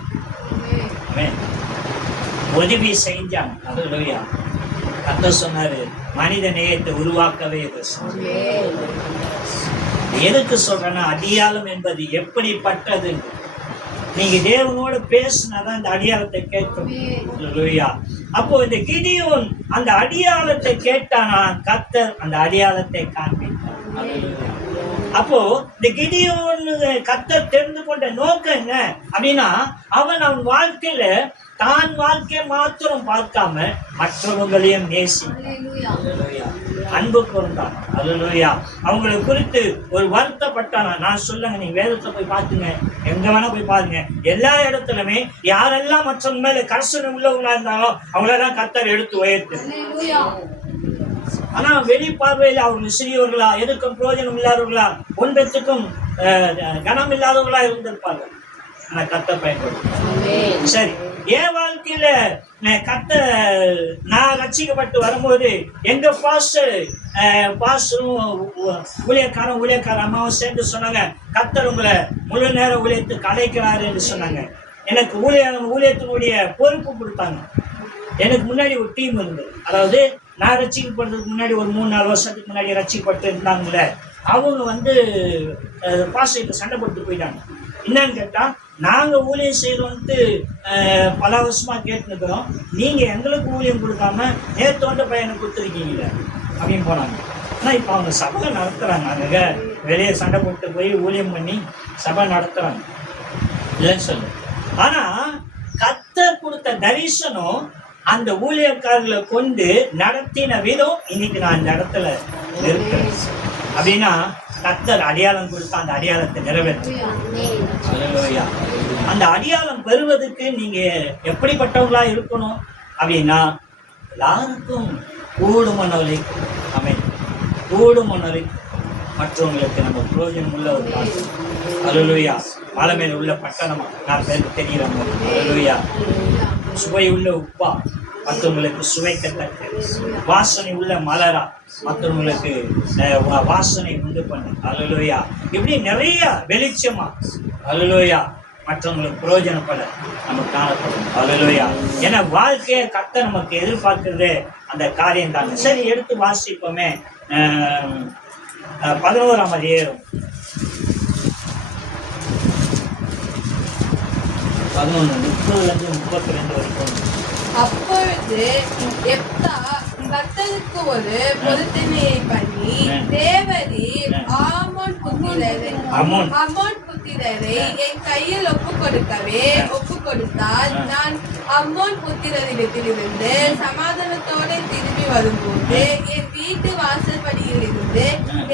உதவி செஞ்சாங்க. அல்லேலூயா. கர்த்தர் சொன்னாரு, மனித நேயத்தை உருவாக்கவே எதுக்கு சொல்றேன்னா, அடியாளம் என்பது எப்படிப்பட்டது. நீங்க தேவனோட பேசினாதான் இந்த அடியாளத்தை கேட்கணும். அப்போ இந்த கிதியோன் அந்த அடியாளத்தை கேட்டானா, கர்த்தர் அந்த அடியாளத்தை காண்பித்தார். அப்போ இந்த கிதியோன் கர்த்தர் தெரிந்து கொண்ட நோக்கம் என்ன அப்படின்னா, அவன் வாழ்க்கையில தான் வாழ்க்கையை மாத்திரம் பார்க்காம மற்றவங்களையும் நேசி அன்பு கூர்ந்தான். அல்லேலூயா. அவங்களை குறித்து ஒரு வருத்தப்பட்டானா. நான் சொல்லுங்க, நீங்க வேதத்தை போய் பாத்துங்க, எங்க வேணா போய் பாருங்க. எல்லா இடத்துலயுமே யாரெல்லாம் மற்றவங்க மேல கர்சனை உள்ளவங்களா இருந்தாலும் அவங்களெல்லாம் கர்த்தர் எடுத்து உயர்த்து. ஆனா வெளி பார்வையில் அவர்கள் சிறியவர்களா, எதுக்கும் பிரயோஜனம் இல்லாதவர்களா, ஒன்றத்துக்கும் கனம் இல்லாதவர்களா இருந்திருப்பாங்க. ஆனா கர்த்தர் பயன்படுத்த. சரி, என் வாழ்க்கையில நான் ரட்சிக்கப்பட்டு வரும்போது எங்க பாஸ்டரும் ஊழியக்கார அம்மாவும் சேர்ந்து சொன்னாங்க, கர்த்தர் உங்களை முழு நேரம் ஊழியத்துக்கு அழைக்கிறாரு என்று சொன்னாங்க. எனக்கு ஊழியத்தினுடைய பொறுப்பு கொடுத்தாங்க. எனக்கு முன்னாடி ஒரு டீம் இருந்தது. அதாவது நான் ரட்சிக்கப்படுறதுக்கு முன்னாடி ஒரு 3-4 வருஷத்துக்கு முன்னாடி ரட்சிக்கப்பட்டு இருந்தாங்களே, அவங்க பாஸ்டர்கிட்ட சண்டை போட்டு போயிட்டாங்க. என்னன்னு கேட்டா, நாங்கள் ஊழியம் செய்கிறோன்ட்டு பல வருஷமாக கேட்டுருக்கிறோம், நீங்கள் எங்களுக்கு ஊழியம் கொடுக்காம நேற்றோண்ட பையனை கொடுத்துருக்கீங்களே அப்படின்னு போனாங்க. ஆனால் இப்போ அவங்க சபை நடத்துகிறாங்க, அங்கே வெளியே சண்டை போட்டு போய் ஊழியம் பண்ணி சபை நடத்துகிறாங்க, இல்லைன்னு சொல்லு. ஆனால் கர்த்தர் கொடுத்த தரிசனம் அந்த ஊழியக்காரர்களை கொண்டு நடத்தின விதம் இன்னைக்கு நான் இந்த இடத்துல இருக்கிறேன். அப்படின்னா கர்த்தர் அடையாளம் கொடுத்த அந்த அடையாளத்தை நிறைவேற்று. அந்த அடையாளம் பெறுவதற்கு நீங்க எப்படிப்பட்டவங்களா இருக்கணும் அப்படின்னா, எல்லாருக்கும் கூடுமனவரை கூடுமனவரை மற்றவங்களுக்கு நம்ம புரோஜனம் உள்ள ஒரு காலம். அல்லேலூயா. மலை மேல உள்ள பட்டணமா நான் பேருக்கு தெரிகிறோம். அல்லேலூயா. சுவை உள்ள உப்பா மற்றவங்களுக்கு சுவைக்கத்தக்க, வாசனை உள்ள மலரா மற்றவங்களுக்கு வாசனை உண்டு பண்ணு. அல்லேலூயா. இப்படி நிறைய வெளிச்சமா அல்லேலூயா மற்றவங்களுக்கு பிரயோஜனப்பட நமக்கு காணப்படும். அல்லேலூயா. ஏன்னா வாழ்க்கையை கர்த்தர் நமக்கு எதிர்பார்க்கிறது அந்த காரியம் தாங்க. சரி, எடுத்து வாசிப்போமே. 11ஆம் அதிகாரம் 11:30-32 வரைக்கும். அப்பொழுது எப்தா கர்த்தருக்கு ஒரு பொருத்தனையை பண்ணி, தேவரீர் ஆமோன் புத்திரரை என் கையில் ஒப்பு கொடுத்தால், நான் அம்மோன் புத்திரரிடத்திலிருந்து சமாதானத்தோடு திரும்பி வரும்போது என் வீட்டு வாசல்படியில் இருந்து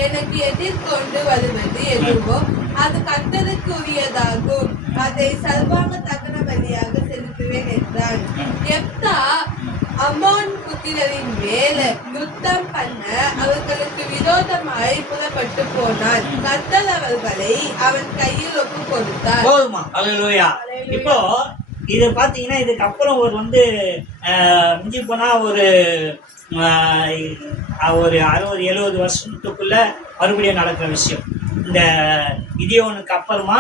எனக்கு எதிர்கொண்டு வருவது எதுவோ அது கர்த்தருக்கு உரியதாகும், அதை சர்வாங்க தகன பலியாக செலுத்துவேன் என்றான். எப்தா அம்மோன் புத்திரரின் மேல் யுத்தம் பண்ண அவர்களுக்கு விரோதமாய் புறப்பட்டு போனான். கர்த்தர் அவர்களை அவன் கையில் ஒப்பு கொடுத்தார். போதுமா? அல்லேலூயா. இப்போ இது பாத்தீங்கன்னா இதுக்கு அப்புறம் ஒரு மிஞ்சி போனா ஒரு 60-70 வருஷத்துக்குள்ள மறுபடியும் நடக்கிற விஷயம். இந்த கிதியோனுக்கு அப்புறமா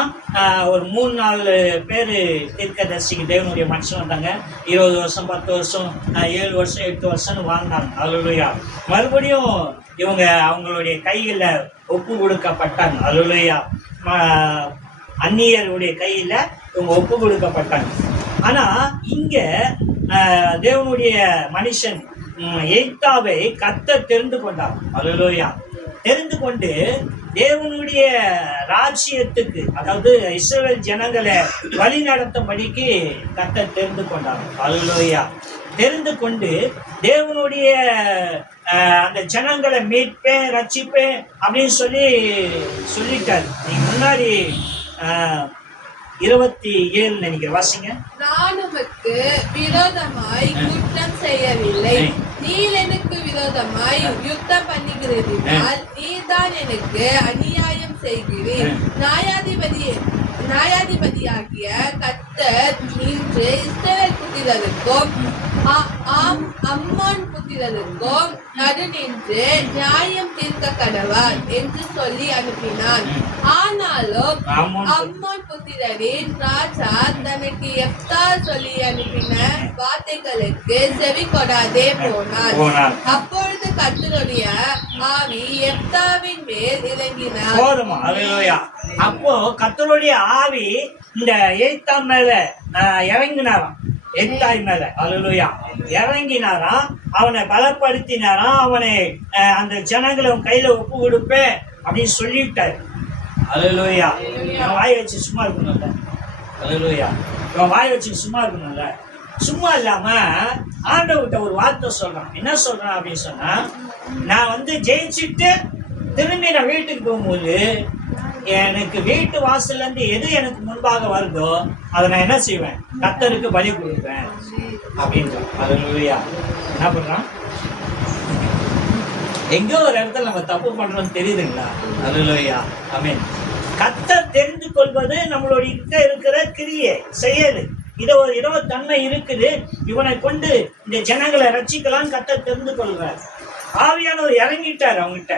ஒரு 3-4 பேர் தீர்க்கதரிசிக்கு தேவனுடைய மனுஷன் வந்தாங்க. 20 வருஷம் 10 வருஷம் 7 வருஷம் 8 வருஷம்னு வாழ்ந்தாங்க. அல்லேலூயா. மறுபடியும் இவங்க அவங்களுடைய கையில் ஒப்பு கொடுக்கப்பட்டாங்க. அல்லேலூயா. அந்நியருடைய கையில் இவங்க ஒப்பு கொடுக்கப்பட்டாங்க. ஆனால் இங்கே தேவனுடைய மனுஷன் எய்தாவை கர்த்தர் தெரிந்து கொண்டார். அல்லேலூயா. தெரிந்து கொண்டு தேவனுடைய ராஜ்யத்துக்கு, அதாவது இஸ்ரவேல் ஜனங்களை வழி நடத்தும்படிக்கு கர்த்தர் தெரிந்து கொண்டார். அல்லேலூயா. தெரிந்து கொண்டு தேவனுடைய அந்த ஜனங்களை மீட்பேன் ரட்சிப்பேன் அப்படின்னு சொல்லிட்டார். நீங்க முன்னாடி 27 நினைக்கிற வாசிங்க. நான் உமக்கு விரோதமாய் குற்றம் செய்யவில்லை, நீர் எனக்கு விரோதமாய் யுத்தம் பண்ணுகிறதினால் நீர்தான் எனக்கு அநியாயம் செய்கிறீர். நியாயாதிபதியாகிய கர்த்தர் நின்று இஸ்ரவேல் புத்திரருக்கும் அம்மோன் புத்திரருக்கும் நடு நின்று நியாயம் தீர்க்க கடவார் என்று சொல்லி அனுப்பினான். ஆனாலும் அம்மோன் புத்திரரின் ராஜா தனக்கு எப்தா சொல்லி அனுப்பின வார்த்தைகளுக்கு செவி கொடாதே போனார். அப்பொழுது கர்த்தருடைய ஆவி எப்தாவின் மேல் இறங்கினார். அப்போ கர்த்தருடைய ஆவி இந்த எய்தாம் மேல இறங்கினாராம். எத்தாய் மேல அல்லேலூயா இறங்கினாராம். அவனை பலப்படுத்தினாராம். அவனை அந்த ஜனங்களை கையில ஒப்பு கொடுப்பேன் அப்படின்னு சொல்லிட்டாரு. அல்லேலூயா. வாய் வச்சு சும்மா இருக்கணும்ல. அல்லேலூயா. வாய் வச்சு சும்மா இருக்கணும்ல. சும்மா இல்லாம ஆண்டவர்கிட்ட ஒரு வார்த்தை சொல்றான். என்ன சொல்றான் அப்படின்னு சொன்னா, நான் ஜெயிச்சுட்டு திரும்பி நான் வீட்டுக்கு போகும்போது எனக்கு வீட்டு வாசல்ல இருந்து எது எனக்கு முன்பாக வருதோ அதை நான் என்ன செய்வேன், கர்த்தருக்கு பலி கொடுப்பேன் அப்படின்றான். அல்லேலூயா. என்ன பண்றான்? எங்கோ ஒரு இடத்துல நம்ம தப்பு பண்றோம்னு தெரியுதுங்களா? அல்லேலூயா. ஆமென். கர்த்தர் தெரிந்து கொள்வது நம்மளுடைய இருக்கிற கிரியை செயல். இத தன்மை இருக்குது. இவனை கொண்டு இந்த ஜனங்களை ரட்சிக்கலான்னு கர்த்தர் தெரிந்து கொள்றார். ஆவியானவர் இறங்கிட்டார் அவங்ககிட்ட.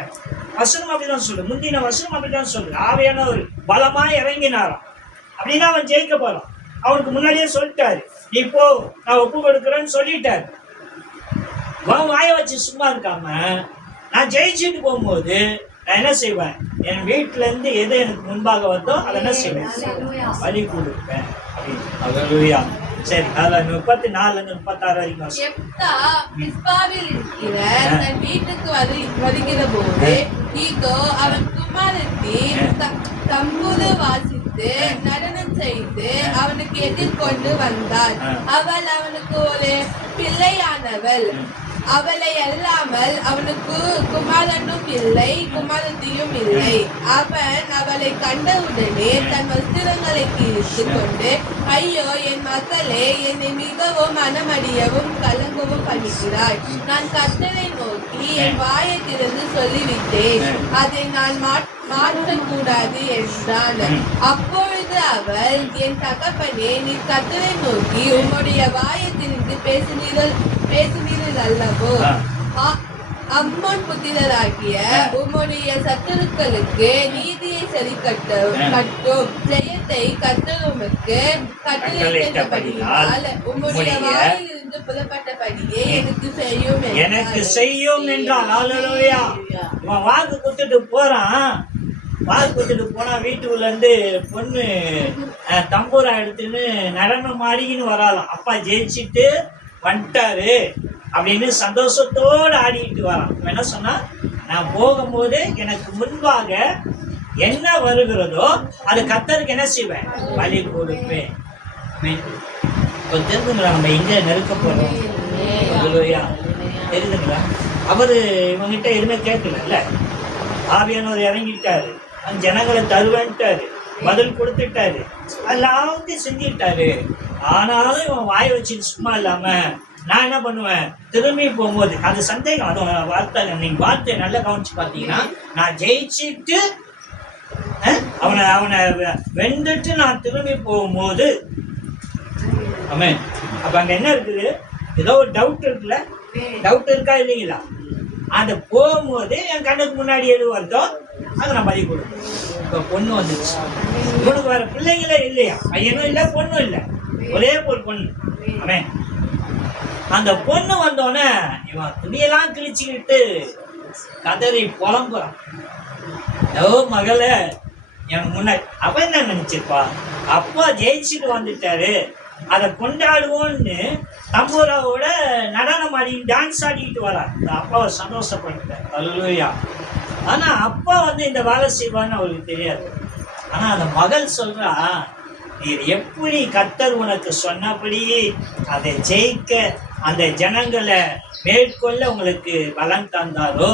வசனம் அப்படிதான் சொல்லு, முந்தின வசனம் அப்படிதான் சொல்லு. ஆவியானவர் பலமா இறங்கினாராம். அப்படின்னா அவன் ஜெயிக்க போறான். அவனுக்கு முன்னாடியே சொல்லிட்டாரு, நீ போ நான் ஒப்பு கொடுக்குறேன்னு சொல்லிட்டாரு. வாய வச்சு சும்மா இருக்காம நான் ஜெயிச்சுட்டு போகும்போது நான் என்ன செய்வேன், என் வீட்டுல இருந்து எது எனக்கு முன்பாக வருதோ அதை என்ன செய்வேன், பலி கொடுப்பேன் அப்படின்னு. அல்லேலூயா. சரி, அதுல 34 36 வரைக்கும் வாசி. எப்தா மிஸ்பாவில் இருக்கிற தன் வீட்டுக்கு வருகிற போது இதோ அவன் குமாரத்தி தம்புரு வாசித்து நடனம் செய்து அவனுக்கு எதிர்கொண்டு வந்தாள். அவள் அவனுக்கு ஒரு பிள்ளையானவள். அவளை அல்லாமல் அவனுக்கு குமாரனும் இல்லை, குமாரத்தியும் இல்லை. அவன் அவளை கண்டவுடனே தன் வஸ்திரங்களை கிழித்து கொண்டு, ஐயோ என் மகளே, என்னை மிகவும் மனமடியவும் கலங்கவும் பண்ணுகிறாள். நான் கர்த்தரை நோக்கி என் வாயை திறந்து சொல்லிவிட்டேன், அதை நான் மாற்றக்கூடாது என்றான். அப்பொழுது அவள், என் தகப்பனே, நீ கர்த்தரை நோக்கி உம்முடைய வாயை திறந்து பேசினீர்கள் அல்லவோ? அம்மோன் புத்திரராகிய உம்முடைய சத்துருக்களுக்கு நீதியை சரி கட்டும் ஜெயத்தை கர்த்தர் உமக்கு கட்டளையிட்டபடியால் உம்முடைய வாயிலிருந்து புறப்பட்டபடியே எனக்கு செய்யும் என்றால். அல்லேலூயா. இவன் வாக்கு கொடுத்துட்டு போறான். வாக்கு கொடுத்துட்டு போனா வீட்டுக்குள்ள இருந்து பொண்ணு தம்பூரா எடுத்துன்னு நடனம் ஆடிக்கின்னு வராலாம். அப்பா ஜெயிச்சுட்டு வந்துட்டாரு அப்படின்னு சந்தோஷத்தோடு ஆடிக்கிட்டு வரான். என்ன சொன்னா, நான் போகும்போது எனக்கு முன்பாக என்ன வருகிறதோ அது கர்த்தருக்கு என்ன செய்வேன், பலி கொடுப்பேன். தெரிஞ்சுங்களா நம்ம எங்க நெருக்க போறோம்? தெரியுதுங்களா? அவரு இவங்கிட்ட எதுவுமே கேட்கல. ஆவியானவர் இறங்கிட்டாரு, அந்த ஜனங்களை தருவேன்ட்டாரு, பதில் கொடுத்துட்டாரு, எல்லாத்தையும் செஞ்சுட்டாரு. ஆனாலும் இவன் வாய் வச்சுட்டு சும்மா இல்லாம நான் என்ன பண்ணுவேன், திரும்பி போகும்போது அது சந்தேகம். அது வார்த்தை, நீங்க வார்த்தை நல்லா கவனிச்சு பார்த்தீங்கன்னா, நான் ஜெயிச்சுட்டு அவனை வெந்துட்டு நான் திரும்பி போகும்போது, ஆமே, அப்ப அங்க என்ன இருக்குது, ஏதோ ஒரு டவுட் இருக்குல்ல, டவுட் இருக்கா இல்லைங்களா? அந்த போகும்போது என் கண்ணுக்கு முன்னாடி எது வருதோ அதை நான் பலி கொடுப்பேன். இப்போ பொண்ணு வந்துச்சு, இவனுக்கு வேற பிள்ளைங்களே இல்லையா, பையனும் இல்லை பொண்ணும் இல்லை, ஒரே ஒரு பொண்ணு. ஆமே, அந்த பொண்ணு வந்தோடனே இவன் துணியெல்லாம் கிழிச்சுக்கிட்டு கதறி புலம்புறான். ஓ மகளே, என் முன்னாடி. அவ என்ன நினைச்சிருப்பா, அப்பா ஜெயிச்சுட்டு வந்துட்டாரு, அதை கொண்டாடுவோன்னு தம்பூராவோட நடனம் ஆடி டான்ஸ் ஆடிக்கிட்டு வரார். அப்பாவை சந்தோஷப்பட்டுட்டார். அல்லேலூயா. ஆனா அப்பா இந்த வேலை செய்வான்னு அவருக்கு தெரியாது. ஆனா அந்த மகள் சொல்றா, நீர் எப்படி கர்த்தர் உனக்கு சொன்னபடி அதை ஜெயிக்க அந்த ஜனங்களை மேற்கொள்ள உங்களுக்கு பலன் தந்தாரோ,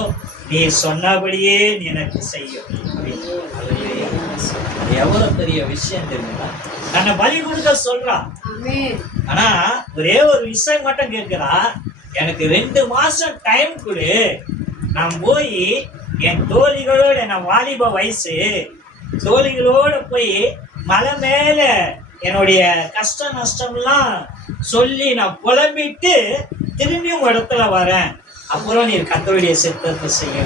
நீ சொன்னபடியே நீ எனக்கு செய்யும். எவ்வளவு பெரிய விஷயம் தெரியுங்களா? தன்னை பலி கொடுக்க சொல்றா. ஆனா ஒரே ஒரு விஷயம் மட்டும் கேட்கிறா, எனக்கு 2 மாசம் டைம் கொடு, நான் போய் என் தோழிகளோட, நான் வாலிப வயசு தோழிகளோட போய் மலை மேல என்னுடைய கஷ்ட நஷ்டம்லாம் சொல்லி நான் புலம்பிட்டு திரும்பி உங்க இடத்துல வரேன், அப்புறம் நீ கர்த்தருடைய சித்தத்தை செய்ய.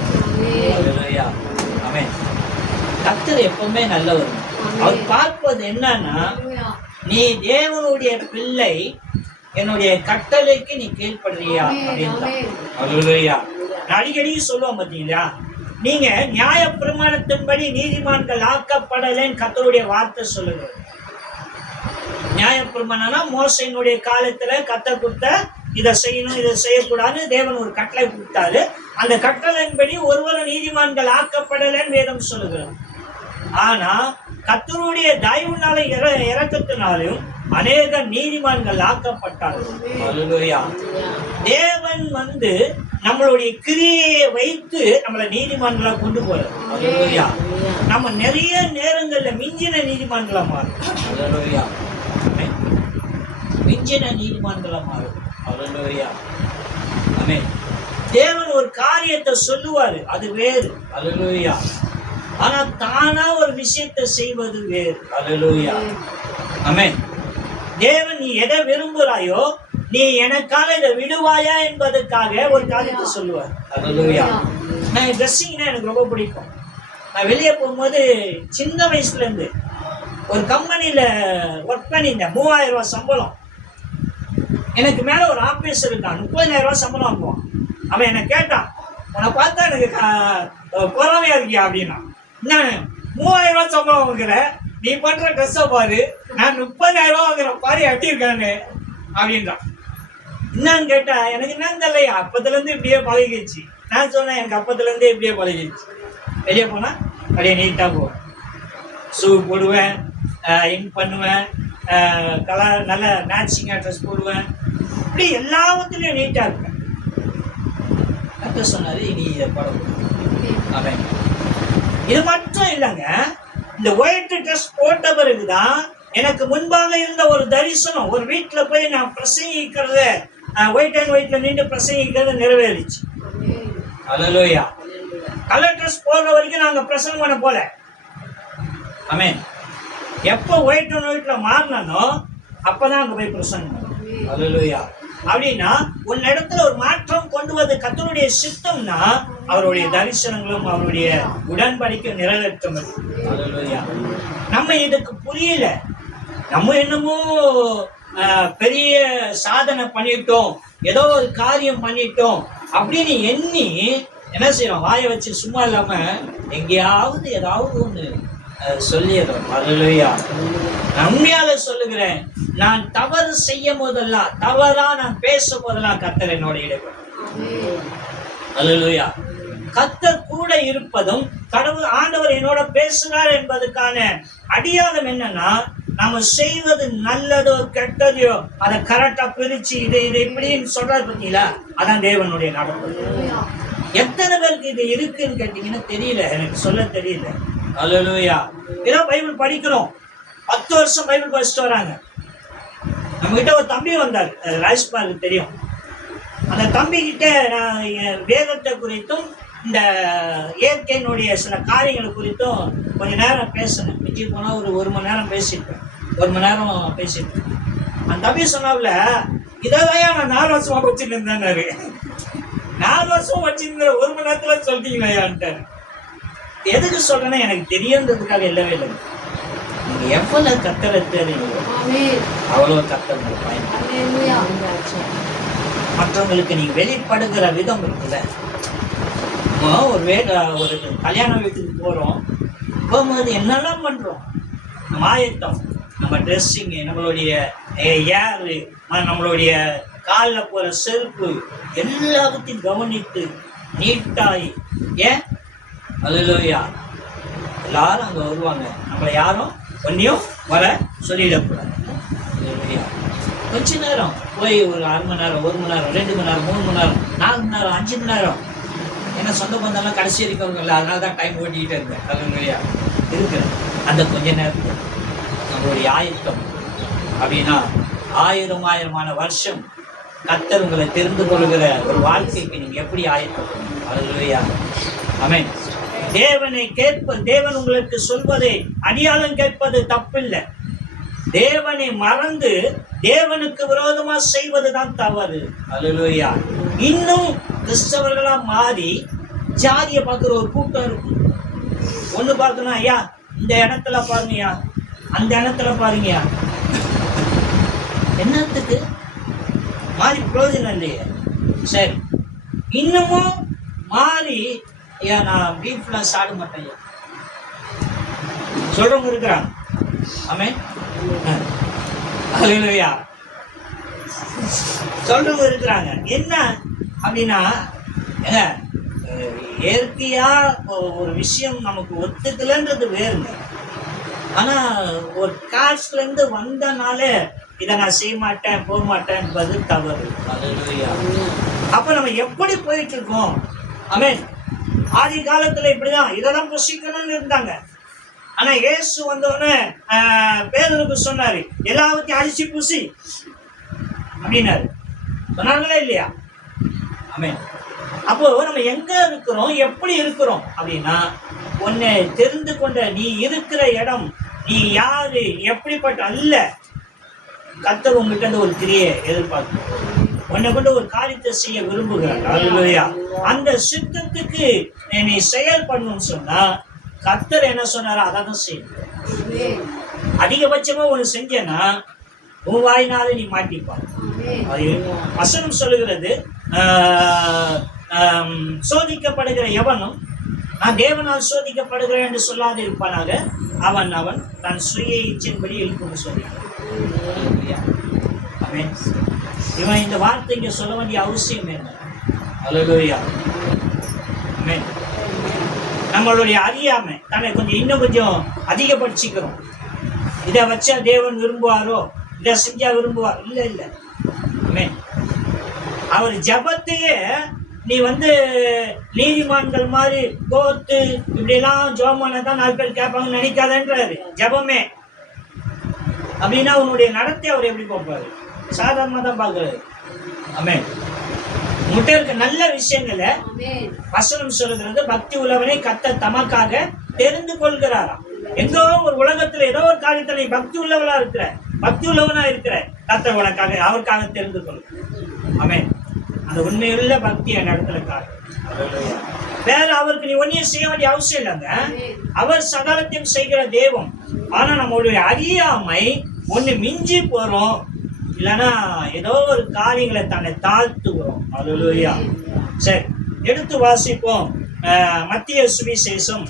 ஆமென். கர்த்தர் எப்பவுமே நல்லவர். அவர் பார்ப்பது என்னன்னா, நீ தேவனுடைய பிள்ளை, என்னுடைய கட்டளைக்கு நீ கீழ்படுறியா அப்படின்னு. நான் அடிக்கடி சொல்லுவோம் பார்த்தீங்களா, நீங்க நியாய பிரமாணத்தின்படி நீதிமான்கள் ஆக்கப்படலைன்னு கர்த்தருடைய வார்த்தை சொல்லுங்க. நியாய பிரமாணம்னா மோசையினுடைய காலத்துல கர்த்தர் கொடுத்த இதை செய்யணும் இதை செய்யக்கூடாதுன்னு தேவன் ஒரு கட்டளை கொடுத்தாரு. அந்த கட்டளையின்படி ஒருவரும் நீதிமான்கள் ஆக்கப்படலைன்னு வேதம் சொல்லுகிறோம். ஆனா கர்த்தருடைய தயவுனால இரக்கத்தினாலும் அநேக நீதிமான்கள் ஆக்கப்பட்டார்கள். தேவன் நம்மளுடைய கிரியை வைத்து நம்மளை நீதிமான்களா கொண்டு போறார். நம்ம நிறைய நேரங்கள்ல மிஞ்சின நீதிமான்களா மாறும். மிஞ்சின நீதிமான்களா மாறும். தேவன் ஒரு காரியத்தை சொல்லுவாரு, அது வேறு. அல்லேலூயா. ஆனா தானா ஒரு விஷயத்தை செய்வது வேறு. அல்லேலூயா. ஆமென். தேவன் நீ எதை விரும்புகிறாயோ, நீ எனக்காக இதை விடுவாயா என்பதற்காக ஒரு காரியத்தை சொல்லுவார். அல்லேலூயா. நான் ட்ரெஸ்ஸிங்னா எனக்கு ரொம்ப பிடிக்கும். நான் வெளியே போகும்போது சின்ன வயசுல இருந்து ஒரு கம்பெனியில ஒர்க் பண்ணியிருந்தேன். 3000 ரூபாய் சம்பளம். எனக்கு மேல ஒரு ஆபீசர் இருக்கான், 30,000 ரூபாய் சம்பளம் வாங்குவான். அவன் என்ன கேட்டான், உன்னை பார்த்தா எனக்கு பொறாமையா இருக்கியா அப்படின்னா, நான் 3000 ரூபாய் சம்பளம் வாங்குறேன், நீ பண்ற ட்ரெஸ்ஸை பாரு, நான் 30,000 வாங்குறேன் பாரு எப்படி இருக்கானு அப்படின்றான். என்னன்னு கேட்டா எனக்கு என்னன்னு தெரியலையா, அப்பத்துல இருந்து இப்படியே பழகிடுச்சு. நான் சொன்னேன் எனக்கு அப்பத்துல இருந்தே இப்படியே பழகிடுச்சு. வெளியே போனா அப்படியே நீட்டா போவேன், ஷூ போடுவேன், இன் பண்ணுவேன், கலர் நல்ல மேட்சிங்காக ட்ரெஸ் போடுவேன், இப்படி எல்லாத்துலேயும் நீட்டாக இருப்பேன். கர்த்தர் சொன்னாரு இனி இதை படம். அவன் இது மட்டும் இல்லைங்க, இந்த ஒயிட் ட்ரெஸ் போட்ட பிறகுதான் எனக்கு முன்பாக இருந்த ஒரு தரிசனம், ஒரு வீட்டில் போய் நான் பிரசங்கிக்கிறத ஒயிட் அண்ட் ஒயிட்ல நின்று பிரசங்கிக்கிறது நிறைவேறிச்சு. அல்லேலூயா. கலர் ட்ரெஸ் போடுற வரைக்கும் நாங்கள் பிரசங்கம் பண்ண போல. ஆமென். எப்போ ஒயிட் அண்ட் ஒயிட்ல மாறினோ அப்பதான் அங்கே போய் பிரசங்கம். அல்லேலூயா. அப்படின்னா உன் இடத்துல ஒரு மாற்றம் கொண்டு வந்து கர்த்தருடைய சித்தம்னா அவருடைய தரிசனங்களும் அவருடைய உடன்படிக்கை நிறைவேற்றம். அல்லேலூயா. நம்ம இதுக்கு புரியல, நம்ம என்னமோ பெரிய சாதனை பண்ணிட்டோம், ஏதோ ஒரு காரியம் பண்ணிட்டோம் அப்படின்னு எண்ணி என்ன செய்யறோம், வாயை வச்சு சும்மா இல்லாம எங்கேயாவது ஏதாவது ஒண்ணு சொல்லிடுறோம். அல்லேலூயா. உண்மையால சொல்லுகிறேன், நான் தவறு செய்யும் போதெல்லாம், தவறா நான் பேசும் போதெல்லாம் கர்த்தர் என்னோட இடைப்படும். அல்லேலூயா. கர்த்தர் கூட இருப்பதும் கடவுள் ஆண்டவர் என்னோட பேசுகிறார் என்பதுக்கான அடையாளம் என்னன்னா, நம்ம செய்வது நல்லதோ கெட்டதையோ அதை கரெக்டா பிரிச்சு இதை இப்படின்னு சொல்றாரு பார்த்தீங்களா, அதான் தேவனுடைய நடப்பு. எத்தனை பேருக்கு இது இருக்குன்னு கேட்டீங்கன்னா தெரியல, எனக்கு சொல்ல தெரியல. அல்லேலூயா. ஏதோ பைபிள் படிக்கிறோம், 10 வருஷம் பைபிள் படிச்சுட்டு வராங்க. நம்ம கிட்ட ஒரு தம்பி வந்தார், ராஜ்குமாருக்கு தெரியும். அந்த தம்பி கிட்ட நான் வேதத்தை குறித்தும் இந்த இயற்கையினுடைய சில காரியங்களை குறித்தும் கொஞ்ச நேரம் பேசினேன். மிஞ்சி போனா ஒரு மணி நேரம் பேசியிருப்பேன், 1 மணி நேரம் பேசியிருப்பேன். அந்த தம்பி சொன்னாப்புல, இதைதான் நான் 4 வருஷமா வச்சுட்டு இருந்தேன்னாரு. 4 வருஷம் வச்சிருந்த 1 மணி நேரத்துல சொல்லிட்டீங்களான்ட்டு. எதுக்கு சொல்றேன்னா எனக்கு தெரியுன்றதுக்காக இல்லவே இல்லை. நீங்க எவ்வளவு கர்த்தரை தெரியுங்களோ அவ்வளவு கர்த்தர் மற்றவங்களுக்கு நீங்க வெளிப்படுகிற விதம் இருக்குல்ல. ஒரு கல்யாண வீட்டுக்கு போறோம், போகும்போது என்னெல்லாம் பண்றோம், நம்ம ஆயத்தம், நம்ம ட்ரெஸ்ஸிங்கு, நம்மளுடைய ஏரு, நம்மளுடைய காலில் போற செருப்பு எல்லாத்தையும் கவனித்து நீட்டாய். ஏன்? அல்லேலூயா. எல்லாரும் அங்கே வருவாங்க, நம்மளை யாரும் ஒன்றையும் வர சொல்லிடக்கூடாது. அல்லேலூயா. கொஞ்ச நேரம் போய் ஒரு 1/2 மணி நேரம், 1 மணி நேரம், 2 மணி நேரம், 3 மணி நேரம், 4 மணி நேரம், 5 மணி நேரம். ஏன்னா சொந்த பந்தம்லாம் கடைசி வரைக்கும் இல்லை, அதனால தான் டைம் ஓட்டிக்கிட்டே இருந்தேன். அல்லேலூயா. இருக்கிறேன் அந்த கொஞ்ச நேரத்துக்கு நம்மளுடைய ஆயத்தம் அப்படின்னா 1000 வருஷம் கர்த்தர் உங்களை தெரிந்து கொள்கிற ஒரு வாழ்க்கைக்கு நீங்க எப்படி ஆயத்தம். அல்லேலூயா. ஆமென். தேவனை தேவன் உங்களுக்கு சொல்வதை அடியாளம் கேட்பது தப்பில்லை. தேவனை மறந்து தேவனுக்கு விரோதமா செய்வதுதான் தவறு. அல்லேலூயா. இன்னும் கிறிஸ்தவர்களா மாறி ஜாதியை பார்க்குற ஒரு கூட்டம் இருக்கும். ஒண்ணு பார்க்கணும், ஐயா இந்த இடத்துல பாருங்கய்யா, அந்த இடத்துல பாருங்கய்யா. என்னத்துக்கு மாறி பிரயோஜனம் இல்லையே. சரி, இன்னமும் மாறி ஐயா நான் பீஃப்லாம் சாப்பிட மாட்டேன் சொல்றவங்க இருக்கிறாங்க. ஆமென். அல்லேலூயா. சொல்றவங்க இருக்கிறாங்க. என்ன அப்படின்னா, இயற்கையா ஒரு விஷயம் நமக்கு ஒத்துக்கலன்றது வேறுங்க. ஆனா ஒரு காசுல இருந்து வந்தனால இதை நான் செய்ய மாட்டேன், போக மாட்டேன் என்பது தவறு. அல்லேலூயா. அப்ப நம்ம எப்படி போயிட்டு இருக்கோம்? ஆமென். ஆதி காலத்துல இப்படிதான் இதெல்லாம் புசிக்கணும்னு இருந்தாங்க. ஆனா இயேசு வந்தோடனே பேதுருக்கு சொன்னாரு, எல்லாத்தையும் அழிச்சு பூசி அப்படின்னாரு. சொன்னாங்களா இல்லையா? ஆமென். அப்போ நம்ம எங்க இருக்கிறோம், எப்படி இருக்கிறோம் அப்படின்னா, உன்னை தெரிந்து கொண்ட நீ இருக்கிற இடம், நீ யாரு, எப்படிப்பட்ட அல்ல. கர்த்தர் உங்ககிட்ட ஒரு கிரியை எதிர்பார்க்க, உன்னை கொண்டு ஒரு காரியத்தை செய்ய விரும்புகிறார். அல்லேலூயா. அந்த சித்தத்துக்கு நீ செயல் பண்ணணும்னு சொன்னா கர்த்தர் என்ன சொன்னாரோ அதான் செய்யணும். அதிகபட்சமா ஒண்ணு செஞ்சேன்னா உன் வாயினாலே நீ மாட்டிப்பார். அது வசனம் சொல்லுகிறது, சோதிக்கப்படுகிற எவனும் நான் தேவனால் சோதிக்கப்படுகிறேன் என்று சொல்லாது இருப்பானாக, அவன் அவன் தன் சுய இச்சையின்படி எழுப்புன்னு சொல்லிக்கிறான். இவன் இந்த வார்த்தை இங்க சொல்ல வேண்டிய அவசியம் என்ன? அல்லேலூயா. ஆமென். நம்மளுடைய அறியாமை தன்னை இன்னும் கொஞ்சம் அதிகப்படுத்திக்கிறோம். இதை வச்சா தேவன் விரும்புவாரோ, இதை செஞ்சா விரும்புவார்? இல்லை இல்லை. ஆமென். அவர் ஜபத்தையே நீ நீதிமான்கள் மாதிரி கோத்து இப்படிலாம் ஜோமான தான் 4 பேர் கேட்பாங்கன்னு நினைக்காதன்றாரு. ஜபமே அப்படின்னா உன்னுடைய நடத்தை அவர் எப்படி பார்ப்பாரு? சாதாரணமாக தான் பார்க்குறாரு. ஆமென். உங்கள்கிட்ட இருக்க நல்ல விஷயங்களை வசனம் சொல்லுகிறது, பக்தி உள்ளவனை கர்த்தர் தமக்காக தெரிந்து கொள்கிறாராம். எங்கோ ஒரு உலகத்துல ஏதோ ஒரு காரியத்துல பக்தி உள்ளவனா இருக்கிற கர்த்தர் உனக்காக அவருக்காக தெரிந்து கொள். ஆமென். அந்த உண்மையுள்ள பக்தி என் இடத்துல காட்டு. வேற அவருக்கு நீ ஒன்னையும் செய்ய வேண்டிய அவசியம் இல்லைங்க. அவர் சகலத்தையும் செய்கிற தெய்வம். ஆனா நம்மளுடைய அறியாமை ஒண்ணு மிஞ்சி போறோம், இல்லைன்னா ஏதோ ஒரு காரியங்களை தன்னை தாழ்த்துகிறோம். அல்லேலூயா. சரி, எடுத்து வாசிப்போம். மத்திய சுவிசேஷம்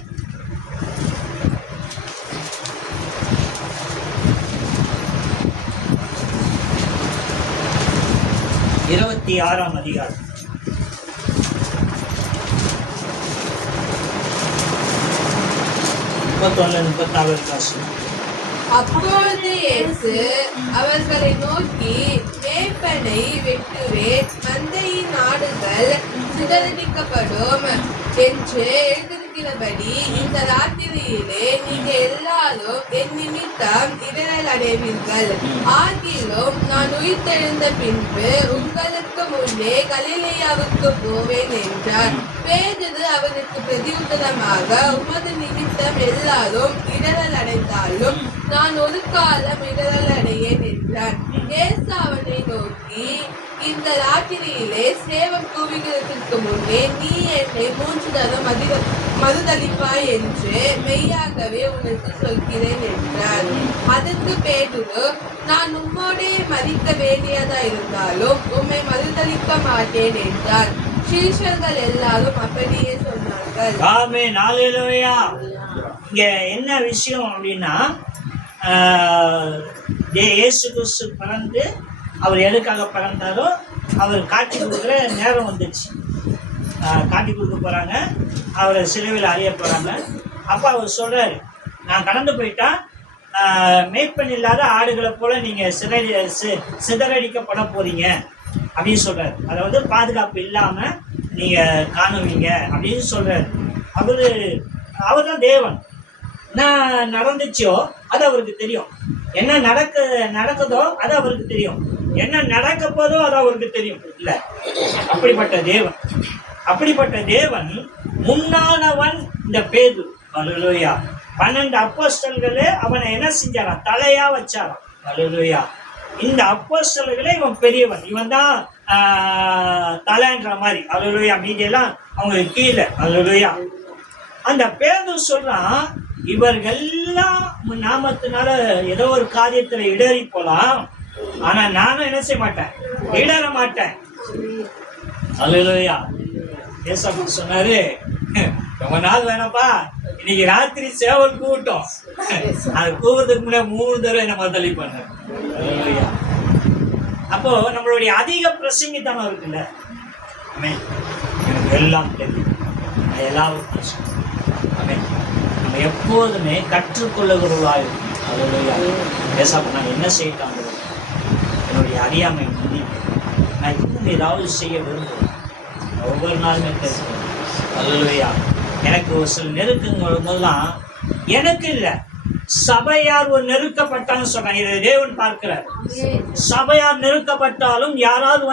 26ஆம் அதிகாரம். அப்பொழுது இயேசு அவர்களை நோக்கி, மேய்ப்பனை வெட்டுவேன், மந்தையின் ஆடுகள் சிதறடிக்கப்படும் என்று எழுதியிருக்கிறபடி இந்த ராத்திரியிலே நீங்க எல்லாரும் என் நிமித்தம் இடரல் அடைவீர்கள். ஆகிலும் நான் உயிர்த்தெழுந்த பின்பு உங்களுக்கு முன்னே கலிலேயாவுக்கு போவேன் என்றார். பேதுரு அவனுக்கு பிரதியுத்தரமாக, உமது நிமித்தம் எல்லாரும் இடரல் அடைந்தாலும் நான் ஒரு காலம் இடரல் அடையேன் என்றார். இயேசு அவனை நோக்கி, இந்த ராத்திரியிலே சேவம் கூவுகிறதற்கு முன்னே நீ என்னை 3 தரம் மறுதலிப்பாய் என்று மெய்யாகவே உனக்கு சொல்கிறேன் என்றார். அதற்கு பேதுரு, நான் உம்மோடே மரிக்க வேண்டியதா இருந்தாலும் உம்மை மறுதலிக்க மாட்டேன் என்றார். சீஷர்கள் எல்லாரும் அப்படியே சொன்னார்கள். ஆமென். ஹல்லேலூயா. இங்க என்ன விஷயம் அப்படின்னா, இயேசு கிறிஸ்து பிறந்து அவர் எதுக்காக பிறந்தாரோ அவர் காட்சி கொடுக்குற நேரம் வந்துச்சு. காட்டி கொடுக்க போகிறாங்க, அவரை சிலுவையில் அறிய போகிறாங்க. அப்போ அவர் சொல்கிறார், நான் கடந்து போயிட்டா மேய்ப்பன் இல்லாத ஆடுகளை போல் நீங்கள் சிதறடிக்கப்பட போகிறீங்க அப்படின்னு சொல்கிறார். அதை பாதுகாப்பு இல்லாமல் நீங்கள் காணுவீங்க அப்படின்னு சொல்கிறார். அவர் தான் தேவன். என்ன நடந்துச்சோ அது அவருக்கு தெரியும், என்ன நடக்குதோ அது அவருக்கு தெரியும், என்ன நடக்க போதோ அது அவருக்கு தெரியும். இல்லை, அப்படிப்பட்ட தேவன் முன்னானவன் இந்த பேதுரு. அல்லேலூயா. 12 அப்போஸ்தலர்களே அவனை என்ன செஞ்சாராம்? தலையா வச்சாராம். அல்லேலூயா. இந்த அப்போஸ்தலர்களே இவன் பெரியவன், இவன் தான் தலைன்ற மாதிரி. அல்லேலூயா. மீதியெல்லாம் அவங்க கீழே. அல்லேலூயா. அந்த பேதுரு சொல்றான், இவர்கள்லாம் நாமத்தினால ஏதோ ஒரு காரியத்துல இடறி போலாம், ஆனா நானும் என்ன செய்ய மாட்டேன், இடற மாட்டேன். அல்லேலூயா. ஏசப்பா சொன்னாரு, ரொம்ப நாள் வேணாப்பா, இன்னைக்கு ராத்திரி சேவல் கூட்டம், அது கூவுறதுக்கு முன்னாடி 3 தடவை என்ன மறுதலி பண்ண. அல்லேலூயா. அப்போ நம்மளுடைய அதிக பிரசங்கித்தனம் இருக்குல்ல, எனக்கு எல்லாம் தெரியும், எல்லாருக்கும் நம்ம எப்போதுமே கற்றுக்கொள்ளுகிறவர்களாக இருக்கும். அல்லேலூயா. ஏசப்பா நான் என்ன செய்யட்டாங்க, என்னுடைய அறியாமை முந்தி நான் இன்னும் ஏதாவது செய்ய விரும்புகிறேன். ஒவ்வொரு நாளுமே பேசுகிறேன். அல்லேலூயா. எனக்கு ஒரு சில நெருக்கங்கள் போதெல்லாம் எனக்கு இல்லை, சபையார் ஒரு நெருக்கப்பட்டான்னு சொல்றாங்க. இதை தேவன் பார்க்கிறார். சபையார் நெருக்கப்பட்டாலும் யாராவது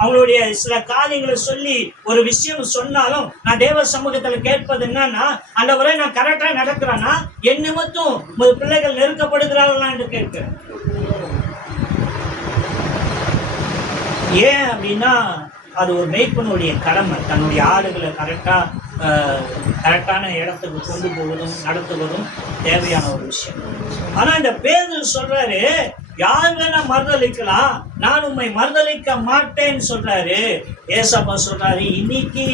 அவங்களுடைய சில காரியங்களை சொல்லி ஒரு விஷயம் சொன்னாலும் நான் தேவ சமூகத்துல கேட்பது என்னன்னா, ஆண்டவரே நான் கரெக்டா நடக்கிறேன்னா என் நிமித்தம் பிள்ளைகள் நெருக்கப்படுகிறார்களா என்று கேட்கிறேன். ஏன் அப்படின்னா அது ஒரு மேய்ப்பனுடைய கடமை, தன்னுடைய ஆடுகளை கரெக்டான இடத்துக்கு கொண்டு போவதும் நடத்துவதும் தேவையான ஒரு விஷயம். ஆனா இந்த பேதுரு சொல்றாரு, யார் வேணா மறுதளிக்கலாம், நான் உண்மை மறுதளிக்க மாட்டேன்னு சொல்றாரு. ஏசப்பா சொல்றாரு, இன்னைக்கு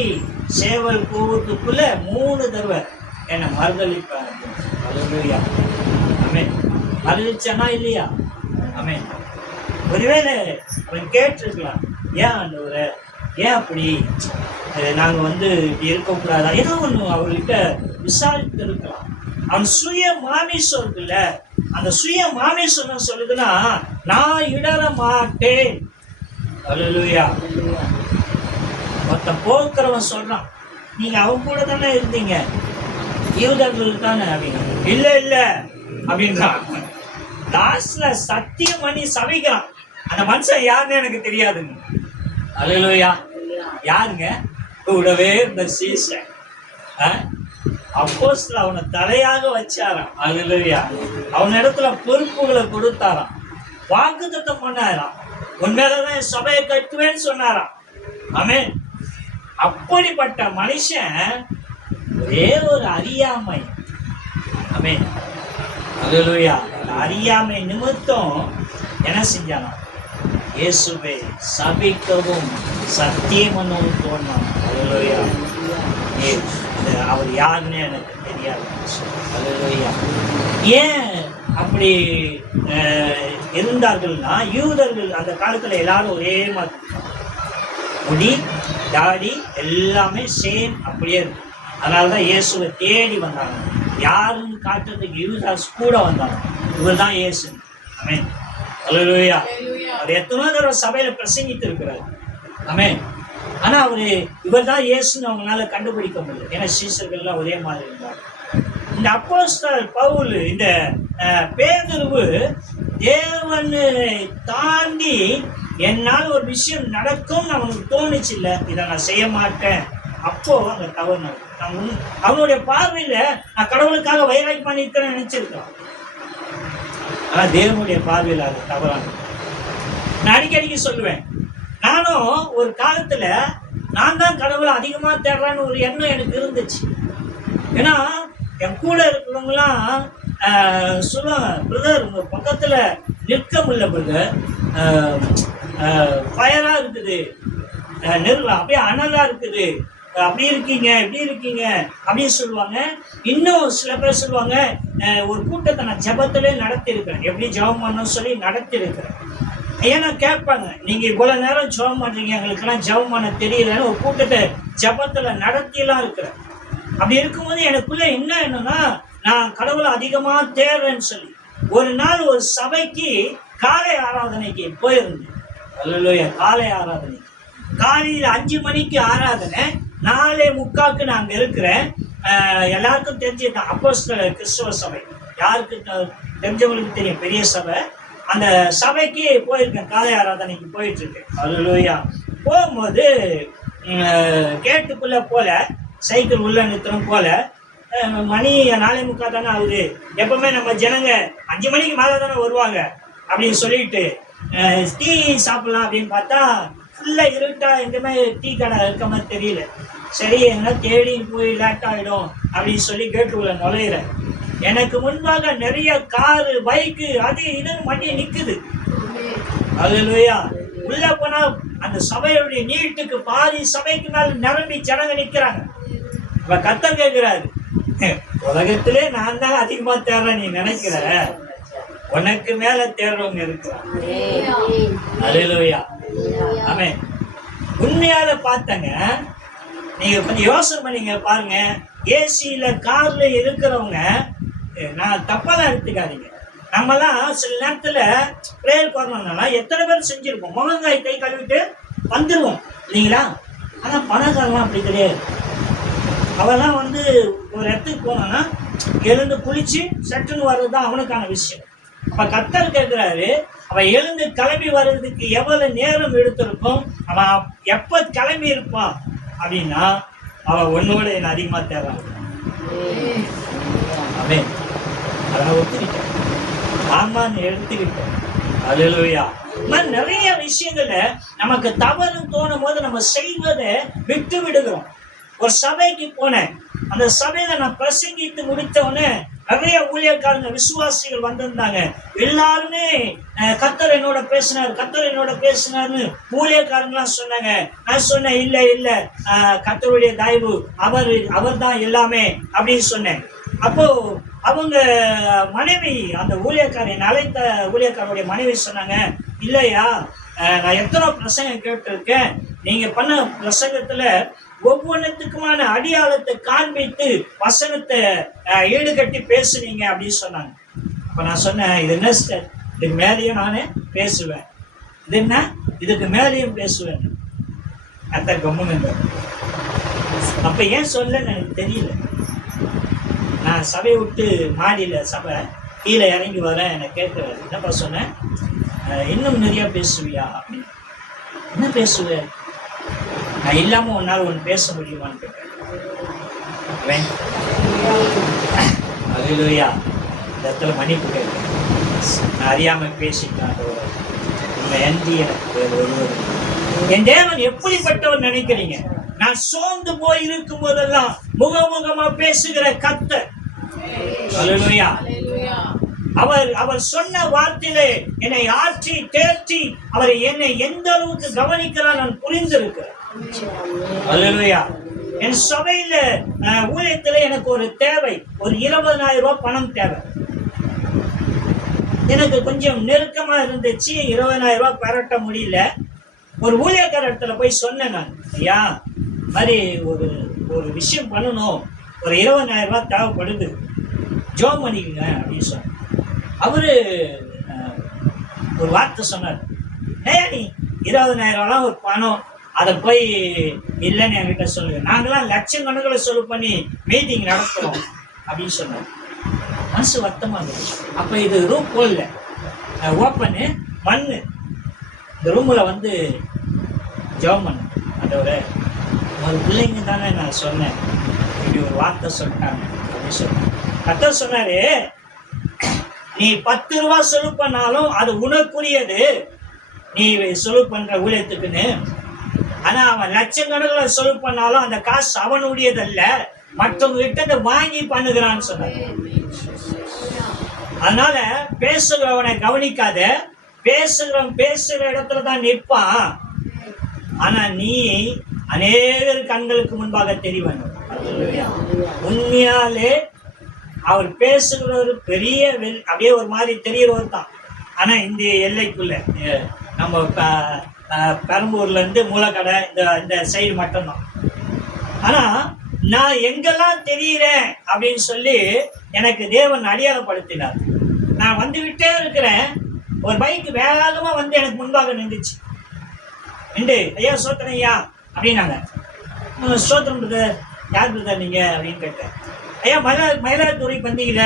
சேவல் கூவுறதுக்குள்ள 3 தடவை என்னை மறுதளிப்பேன். அல்லேலூயா. ஆமென். மறுதளிச்சானா இல்லையா? ஆமென். ஒருவேளை அவன் கேட்டிருக்கலாம், ஏன் ஆண்டவரே, ஏன் அப்படி நாங்கள் இப்படி இருக்கக்கூடாதா, ஏதோ ஒன்று அவர்கிட்ட விசாரித்து இருக்கலாம். அவன் சுய மாமிசம் இருக்குல்ல, அந்த சுய மாமிசம் என்ன சொல்லுதுன்னா, நான் இடற மாட்டேன். அல்லேலூயா. ஒருத்தன் போக்குறவன் சொல்றான், நீங்க அவன் கூட தானே இருந்தீங்க, யூதர்கள் தானே அப்படின்னு. இல்ல இல்ல அப்படின்றான். லாஸ்ட்ல சத்தியம் பண்ணி சமைக்கிறான். அந்த மனுஷன் யாருன்னு எனக்கு தெரியாதுங்க. அல்லேலூயா. யாருங்க? கூடவே இருந்த சீசன். அப்போஸ்தலர் அவனை தலையாக வச்சாராம். அல்லேலூயா. அவன் இடத்துல பொறுப்புகளை கொடுத்தாராம், வாக்குத்தத்தம் பண்ணாராம், உண்மையிலதான் சபையை கட்டுவேன்னு சொன்னாராம். ஆமென். அப்படிப்பட்ட மனுஷன் ஒரே ஒரு அறியாமை. ஆமென். அல்லேலூயா. அறியாமை நிமித்தம் என்ன செஞ்சானாம்? இயேசுவை சபிக்கவும் சத்தியமனும் தோணும். அல்லேலூயா. அவர் யாருன்னு எனக்கு தெரியாது. அல்லேலூயா. ஏன் அப்படி இருந்தார்கள்னா, யூதர்கள் அந்த காலத்துல எல்லாரும் ஒரே மாதிரி, முடி தாடி எல்லாமே சேம் அப்படியே இருக்கு. அதனாலதான் இயேசுவை தேடி வந்தாங்க. யாருன்னு காட்டுறதுக்கு யூதாஸ் கூட வந்தாங்க. இவர் தான் இயேசு. ஆமென். அல்லேலூயா. அவர் எத்தனை தடவை சபையில பிரசங்கித்து இருக்கிறார். ஆமென். ஆனா இவர் தான் இயேசுன்னு அவங்களால கண்டுபிடிக்க முடியல. ஏன்னா சீசர்கள்லாம் ஒரே மாதிரி இருந்தாங்க. இந்த அப்போஸ்தலர் பவுல், இந்த பேதுரு, தேவனை தாண்டி என்னால் ஒரு விஷயம் நடக்கும் அவனுக்கு தோணுச்சு இல்ல, இதை நான் செய்ய மாட்டேன். அப்போ அந்த தவறு நடக்கும். அவனுடைய பார்வையில நான் கடவுளுக்காக வைராக்கியம் பண்ணிருக்கிறேன்னு நினைச்சிருக்கான். ஆனா தேவனுடைய பார்வையில் அது தவறான. நான் அடிக்கடிக்கு சொல்லுவேன், நானும் ஒரு காலத்துல நான் தான் கடவுளை அதிகமா தேடுறான்னு ஒரு எண்ணம் எனக்கு இருந்துச்சு. ஏன்னா என் கூட இருக்கிறவங்களாம் சொல்லுவாங்க, பிரதர் உங்க பக்கத்துல நிற்க முடியல பிரதர், ஃபயரா இருக்குது, அப்படியே அனலா இருக்குது, அப்படி இருக்கீங்க இப்படி இருக்கீங்க அப்படின்னு சொல்லுவாங்க. இன்னும் சில பேர் சொல்லுவாங்க, ஒரு கூட்டத்தை நான் ஜெபத்திலே நடத்தியிருக்கிறேன், எப்படி ஜெபம் பண்ணணும்னு சொல்லி நடத்தியிருக்கிறேன். ஏன்னா கேட்பாங்க, நீங்க இவ்வளவு நேரம் ஜெபம் பண்றீங்க, எங்களுக்கெல்லாம் ஜெபம் பண்ண தெரியலன்னு ஒரு கூட்டத்தை ஜெபத்துல நடத்தியெல்லாம் இருக்கிறேன். அப்படி இருக்கும்போது எனக்குள்ள என்னன்னா, நான் கடவுளை அதிகமா தேடுறேன்னு சொல்லி ஒரு நாள் ஒரு சபைக்கு காலை ஆராதனைக்கு போயிருந்தேன். அல்லேலூயா. காலை ஆராதனை காலையில் 5 மணிக்கு ஆராதனை, 4:45 நான் அங்க இருக்கிறேன். எல்லாருக்கும் தெரிஞ்சுதான் அப்போஸ்தலர் கிறிஸ்தவ சபை, யாருக்கு தெரிஞ்சவங்களுக்கு தெரியும், பெரிய சபை. அந்த சபைக்கு போயிருக்கேன், காலை ஆராதனைக்கு போயிட்டு இருக்கேன். அல்லேலூயா. போகும்போது கேட்டுக்குள்ள போல, சைக்கிள் உள்ள நிறுத்தணும் போல, மணி 4:45 தானே ஆகுது. எப்பவுமே நம்ம ஜனங்க 5 மணிக்கு மேலே தானே வருவாங்க அப்படின்னு சொல்லிட்டு டீ சாப்பிடலாம் அப்படின்னு பார்த்தா ஃபுல்லாக இருட்டா, எங்கேயுமே டீ கடை இருக்க மாதிரி தெரியல. சரி எங்கன்னா தேடி போய் லேட் ஆகிடும் அப்படின்னு சொல்லி கேட்டுக்குள்ள நுழையிறேன். எனக்கு முன்பாக நிறைய காரு பைக்கு அது இதுன்னு மண்டி நிற்குது. அல்லேலூயா. உள்ள போனா அந்த சபையுடைய நீட்டுக்கு பாதி சபைக்கு மேல நிரம்பி ஜனங்க நிற்கிறாங்க. இப்ப கர்த்தர் கேட்கிறாரு, உலகத்திலே நான் தான் அதிகமா தேடுறேன் நீ நினைக்கிற, உனக்கு மேல தேடுறவங்க இருக்கிறாங்க. அல்லேலூயா. ஆமென். உண்மையால பார்த்தங்க, நீங்க கொஞ்சம் யோசனை பண்ணீங்க பாருங்க, ஏசியில கார்ல இருக்கிறவங்க, நான் தப்பாலாம் எடுத்துக்காதீங்க, நம்மலாம் சில நேரத்துல பிரேயர் பண்ணணும்னா எத்தனை பேர் செஞ்சிருப்போம், முகங்காய் கை கழுவிட்டு வந்துடுவோம் இல்லைங்களா? ஆனா பணக்காரலாம் அப்படி கிடையாது. அவெல்லாம் ஒரு இடத்துக்கு போனோம்னா எழுந்து குளிச்சு சட்டுன்னு வர்றதுதான் அவனுக்கான விஷயம். அப்ப கர்த்தர் கேட்கிறாரு, அவன் எழுந்து கிளம்பி வர்றதுக்கு எவ்வளவு நேரம் எடுத்திருக்கும், அவன் எப்ப கிளம்பி இருப்பான் அப்படின்னா, அவன் ஒன்னோட என்ன அதிகமா தேடுறான். அவன் அதெல்லாம் ஒத்துக்கிட்டேன், ஆமான்னு எடுத்துக்கிட்டேன். அல்லேலூயா. நிறைய விஷயங்கள்ல நமக்கு தவறு தோணும் போது நம்ம செய்வதை விட்டு விடுகிறோம். ஒரு சபைக்கு போனேன், அந்த சபையில நான் பிரசங்கித்து முடித்த உடனே நிறைய ஊழியக்காரங்க விசுவாசிகள் வந்திருந்தாங்க. எல்லாருமே கர்த்தர் என்னோட பேசினார்னு ஊழியக்காரங்களாம் சொன்னாங்க. நான் சொன்னேன், இல்லை இல்லை, கர்த்தருடைய தயவு, அவர் தான் எல்லாமே அப்படின்னு சொன்னேன். அப்போ அவங்க மனைவி, அந்த ஊழியக்காரன் அழைத்த ஊழியக்காரருடைய மனைவி சொன்னாங்க, இல்லையா, நான் எத்தனை பிரசங்கம் கேட்டிருக்கேன், நீங்க பண்ண பிரசங்கத்துல ஒவ்வொன்றுத்துக்குமான அடியாளத்தை காண்பித்து வசனத்தை ஈடுகட்டி பேசுனீங்க அப்படின்னு சொன்னாங்க. அப்ப நான் சொன்னேன், இது என்ன சார், இதுக்கு மேலேயும் நானே பேசுவேன், இது என்ன, இதுக்கு மேலேயும் பேசுவேன். அத்த கம்முன்னு. அப்ப ஏன் சொல்ல எனக்கு தெரியல. நான் சபையை விட்டு மாடியில சபை கீழே இறங்கி வரேன். எனக்கு கேட்குறாரு, என்னப்பா சொன்னேன், இன்னும் நிறைய பேசுவியா அப்படின்னு. என்ன பேசுவேன், நான் இல்லாம ஒன்னால ஒன்று பேச முடியுமான்னு கேட்டேன். அல்லேலூயா. இந்த இடத்துல மன்னிப்பு கேட்கிறேன், நான் அறியாம பேசிட்டான். என் தேவன் எப்படிப்பட்டவர் நினைக்கிறீங்க? நான் சோர்ந்து போய் இருக்கும் போதெல்லாம் முகமுகமா பேசுகிற கர்த்தர். அல்லேலூயா. அவர் சொன்ன வார்த்தையிலே என்னை ஆற்றி தேர்த்தி அவர் என்னை எந்த அளவுக்கு கவனிக்கிறார் நான் புரிந்திருக்கிறேன். அல்லேலூயா. என் சபையில ஊழியத்துல எனக்கு ஒரு தேவை, ஒரு 20,000 ரூபாய் பணம் தேவை. எனக்கு கொஞ்சம் நெருக்கமா இருந்துச்சு, 20,000 ரூபாய் பெறட்ட முடியல. ஒரு ஊழியக்கார இடத்துல போய் சொன்னேன், நான் ஐயா மாதிரி ஒரு விஷயம் பண்ணணும், ஒரு 20,000 ரூபாய் தேவைப்படுது, ஜோம் பண்ணிக்கங்க அப்படின்னு சொன்னேன். அவரு ஒரு வார்த்தை சொன்னார், ஏயா நீ 20,000 ரூபாய் ஒரு பணம், அதை போய் இல்லைன்னு என்கிட்ட சொல்லுங்க, நாங்களாம் லட்சக்கணக்கில் சொல்லு பண்ணி மீட்டிங் நடத்துறோம் அப்படின்னு சொன்னார். மனசு வருத்தமா இருந்துச்சு. அப்ப இது ரூம் போடல, ஓப்பனு மண்ணு, இந்த ரூம்ல வந்து ஜெபம் பண்ண. அதோட ஒரு பிள்ளைங்க தானே நான் சொன்னேன், இப்படி ஒரு வார்த்தை சொல்லிட்டாங்க அப்படின்னு சொன்னேன். கர்த்தர் சொன்னாரு, நீ 10 ரூபாய் செலவு பண்ணாலும் அது உனக்குரியது, நீ செலவு பண்ற ஊழியத்துக்குன்னு. ஆனா அவன் லட்சக்கணக்கில் செலவு பண்ணாலும் அந்த காசு அவனுடையதல்ல, மற்றவங்க கிட்ட வாங்கி பண்ணுகிறான்னு சொன்னார். அதனால பேசுகிறவனை கவனிக்காத, பேசுகிற இடத்துல தான் நிற்பான். ஆனா நீ அநேகர் கண்களுக்கு முன்பாக தெரிவன். உண்மையாலே அவர் பேசுகிறவர் பெரிய அப்படியே ஒரு மாதிரி தெரியறவர் தான். ஆனா இந்த எல்லைக்குள்ள நம்ம பெரம்பூர்ல இருந்து மூலக்கடை இந்த சைடு மட்டும்தான். ஆனா நான் எங்கெல்லாம் தெரியுறேன் அப்படின்னு சொல்லி எனக்கு தேவன் அடையாளப்படுத்தினார். நான் வந்துகிட்டே இருக்கிறேன், ஒரு பைக் வேகமா வந்து எனக்கு முன்பாக நின்றுச்சு. ஐயா சோத்திரம் ஐயா அப்படின்னாங்க. சோத்திரம் பிரதர், யார் பிரதர் நீங்க அப்படின்னு கேட்டேன். ஐயா மயிலாடுதுறைக்கு வந்தீங்கள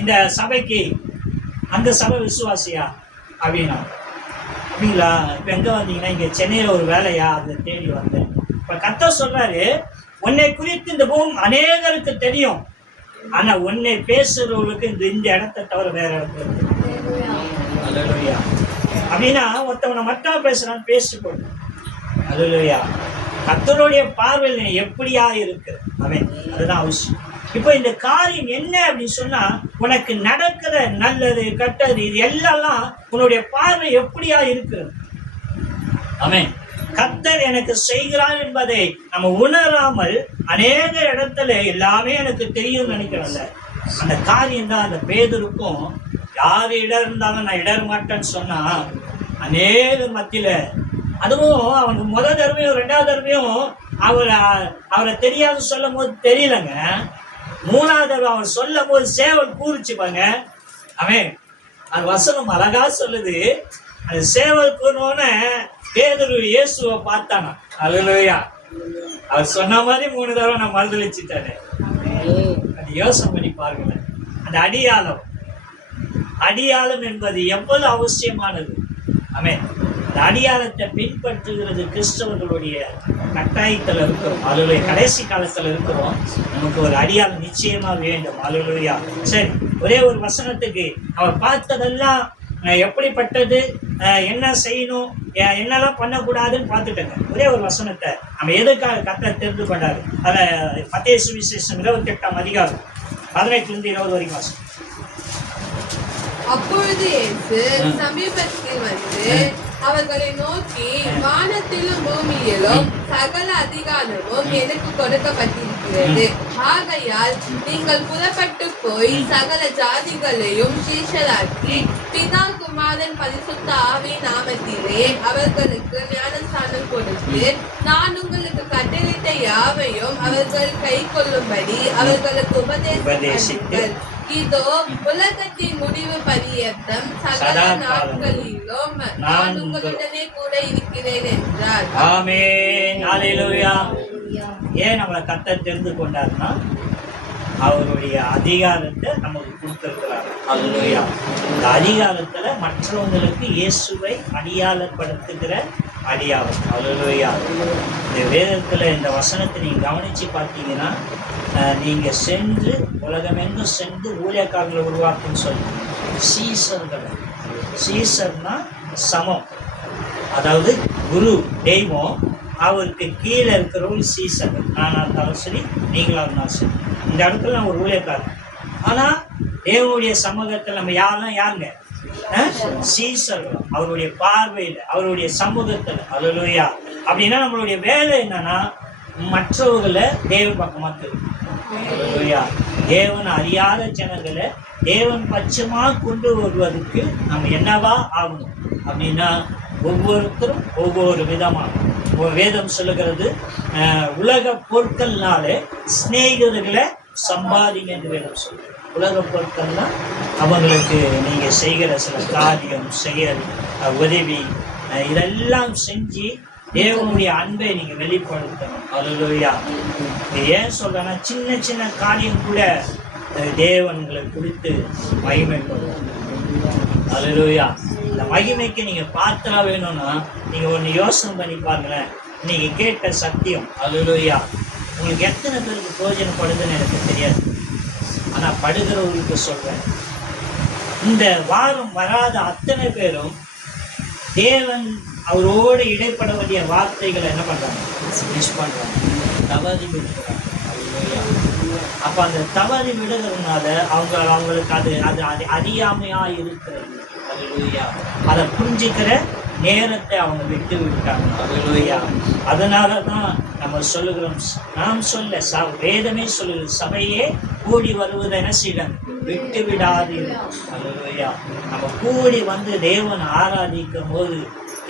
இந்த சபைக்கு, அந்த சபை விசுவாசியா அப்படின்னா. அப்படிங்களா, இப்போ எங்கே வந்தீங்கன்னா இங்கே சென்னையில் ஒரு வேலையா, அதை தேடி வந்தேன். இப்போ கர்த்தர் சொல்றாரு, உன்னை குறித்து இந்த பூமி அநேகருக்கு தெரியும், ஆனா உன்னை பேசுறவங்களுக்கு இந்த இடத்தை தவிர வேற இடத்துல அல்லேலூயா. அப்படின்னா ஒருத்தவனை மட்டும் பேசுறான்னு பேசிட்டு போடு. அல்லேலூயா. கர்த்தருடைய பார்வையில் எப்படியா இருக்கு அவன், அதுதான் அவசியம். இப்போ இந்த காரியம் என்ன அப்படின்னு சொன்னா, உனக்கு நடக்கிற நல்லது கெட்டது இது எல்லாம் உன்னுடைய பார்வை எப்படியா இருக்கிறது. ஆமென். கர்த்தர் எனக்கு செய்கிறான் என்பதை நம்ம உணராமல் அநேக இடத்துல எல்லாமே எனக்கு தெரியும் நினைக்கிறோம்ல, அந்த காரியம் தான். அந்த பேதுருக்கும் யார் இடம் இருந்தாலும் நான் இடர மாட்டேன்னு சொன்னா, அநேக மத்தியில, அதுவும் அவனுக்கு முதல் தடவையும் 2வது தடவையும் அவரை தெரியாது சொல்லும் போது தெரியலங்க. 3வது தடவை அவன் சொல்லும் போது சேவல் கூறிச்சுப்பாங்க. அவன் அந்த வசனம் அழகா சொல்லுது, அந்த சேவல் கூறினோன்னு பேதுரு இயேசுவை பார்த்தானா. அல்லேலூயா. அவர் சொன்ன மாதிரி 3 தடவை நான் மறுதளிச்சுட்டானே. அது யோசனை பண்ணி பாருங்க. அந்த அடியாளம் என்பது எவ்வளவு அவசியமானது. ஆமென். அந்த அடியாளத்தை பின்பற்றுகிறது கிறிஸ்தவர்களுடைய கட்டாயத்தில் இருக்கிறோம். அல்லேலூயா. கடைசி காலத்தில் இருக்கிறோம், நமக்கு ஒரு அடியாளம் நிச்சயமா வேண்டும். அல்லேலூயா. சரி, ஒரே ஒரு வசனத்துக்கு அவர் பார்த்ததெல்லாம் எப்படிப்பட்டது, என்ன செய்யணும், என்னெல்லாம் பண்ணக்கூடாதுன்னு பார்த்துட்டேங்க. ஒரே ஒரு வசனத்தை நம்ம எதுக்காக கர்த்தர் தெரிந்து கொண்டாரு, அதை மத்தேயு சுவிசேஷம் 28ஆம் அதிகாரம் 18-20 வரைக்கும் வாசி. அப்பொழுது இயேசு சமீபத்தில் வந்து அவர்களை நோக்கி, வானத்திலும் பூமியிலும் சகல அதிகாரமும் எனக்கு கொடுக்கப்பட்டிருக்கிறது. ஆகையால் நீங்கள் புறப்பட்டு போய் சகல ஜாதிகளையும் சீஷராக்கி பிதா குமாரன் பரிசுத்த ஆவியின் நாமத்திலே அவர்களுக்கு ஞானஸ்நானம் கொடுத்து, நான் உங்களுக்கு கட்டளையிட்ட யாவையும் அவர்கள் கை கொள்ளும்படி அவர்களுக்கு உபதேசித்தார்கள். இதோ உலகத்தின் முடிவு பரியந்தம் சகல நாட்களிலும் நான் உங்களுடனே கூட இருக்கிறேன் என்றார். ஆமென். ஹல்லேலூயா. ஏன் நம்மளை கர்த்தர் தெரிந்து கொண்டார்னா அவருடைய அதிகாரத்தை நமக்கு கொடுத்திருக்கிறார். ஹல்லேலூயா. இந்த அதிகாரத்துல மற்றவங்களுக்கு இயேசுவை அடையாளப்படுத்துகிற அடியாளம். ஹல்லேலூயா. இந்த வேதத்துல இந்த வசனத்தை நீங்க கவனிச்சு பார்த்தீங்கன்னா, நீங்க சென்று உலகமெங்கும் சென்று ஊழியக்காரர்களை உருவாக்குன்னு சொல்லி சீசர்களை, சீசர்னா சமம், அதாவது குரு தெய்வம், அவருக்கு கீழே இருக்கிறவங்க சீசர்கள். நானாக இருந்தாலும் சரி, நீங்களாக இருந்தாலும் சரி, இந்த இடத்துல நான் ஒரு ஊழியக்காரன். ஆனால் தேவனுடைய சமூகத்தில் நம்ம யாருங்க? சீசர்கள். அவருடைய பார்வையில், அவருடைய சமூகத்தில். ஹல்லேலூயா. அப்படின்னா நம்மளுடைய வேலை என்னன்னா மற்றவர்களை தேவன் பக்கமாக தெரியும். ஹல்லேலூயா. தேவன் அறியாத ஜனங்களை தேவன் பட்சமா கொண்டு வருவதற்கு நம்ம என்னவா ஆகணும் அப்படின்னா, ஒவ்வொருத்தரும் ஒவ்வொரு விதமாக. வேதம் சொல்லுகிறது, உலக பொருட்கள்னாலே சிநேகிதர்களை சம்பாதிங்க என்று வேதம் சொல்லுது. உலக பொருட்கள்னா அவங்களுக்கு நீங்க செய்கிற சில காரியம், செயல், உதவி, இதெல்லாம் செஞ்சு தேவனுடைய அன்பை நீங்க வெளிப்படுத்தணும். ஹல்லேலூயா. ஏன் சொல்றேன்னா, சின்ன சின்ன காரியம் கூட தேவன்களை குறித்து மகிமைப்படும். ஹல்லேலூயா. இந்த மகிமைக்கு நீங்க பாத்திரா வேணும்னா நீங்க ஒன்று யோசனை பண்ணி பாருங்களேன். நீங்க கேட்ட சத்தியம், ஹல்லேலூயா, உங்களுக்கு எத்தனை பேருக்கு பிரயோஜனப்படுதுன்னு எனக்கு தெரியாது. ஆனா படுகிறவங்களுக்கு சொல்றேன், இந்த வாரம் வராத அத்தனை பேரும் தேவன் அவரோடு இடைப்பட வேண்டிய வார்த்தைகளை என்ன பண்றாங்க? மிஸ் பண்றாங்க, தவறி விடுறாங்க. அப்ப அந்த தவறி விடுறதுனால அவங்களுக்கு அது அறியாமையா இருக்கிறது. ஹல்லேலூயா. அதை புரிஞ்சுக்கிற நேரத்தை அவங்க விட்டு விட்டாங்க. ஹல்லேலூயா. அதனால தான் நம்ம சொல்லுகிறோம், நாம் சொல்ல வேதமே சொல்லுகிறது, சபையே கூடி வருவதை என்ன செய்யணும்? விட்டு விடாதீர்கள். ஹல்லேலூயா. நம்ம கூடி வந்து தேவனை ஆராதிக்கும் போது,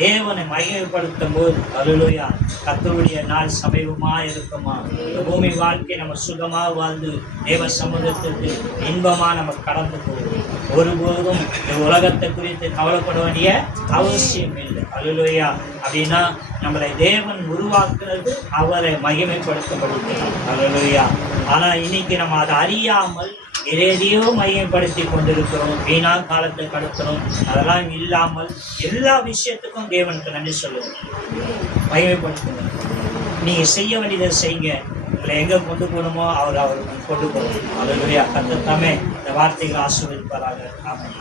தேவனை மகிமைப்படுத்தும் போது, ஹல்லேலூயா, கர்த்தருடைய நாள் சமீபமா இருக்குமா? இந்த பூமி வாழ்க்கை நம்ம சுகமாக வாழ்ந்து தேவ சமூகத்திற்கு இன்பமா நம்ம கடந்து போவோம். ஒருபோதும் இந்த உலகத்தை குறித்து கவலைப்பட வேண்டிய அவசியம் இல்லை. ஹல்லேலூயா. அப்படின்னா நம்மளை தேவன் உருவாக்குறது அவரை மகிமைப்படுத்தப்படுகிறார். ஹல்லேலூயா. ஆனா இன்னைக்கு நம்ம அதை அறியாமல் எதையோ மையப்படுத்தி கொண்டிருக்கிறோம். வீணா காலத்தை கடத்தணும். அதெல்லாம் இல்லாமல் எல்லா விஷயத்துக்கும் தேவனுக்கு நன்றி சொல்லுவோம், மகிமைப்படுத்தணும். நீங்க செய்ய வேண்டியதை செய்யுங்க. உங்களை எங்க கொண்டு போகணுமோ அவருக்கு கொண்டு போகணும். ஹல்லேலூயா. கர்த்தர் தாமே இந்த வார்த்தைகளை ஆசீர்வதிப்பாராக. ஆமென்.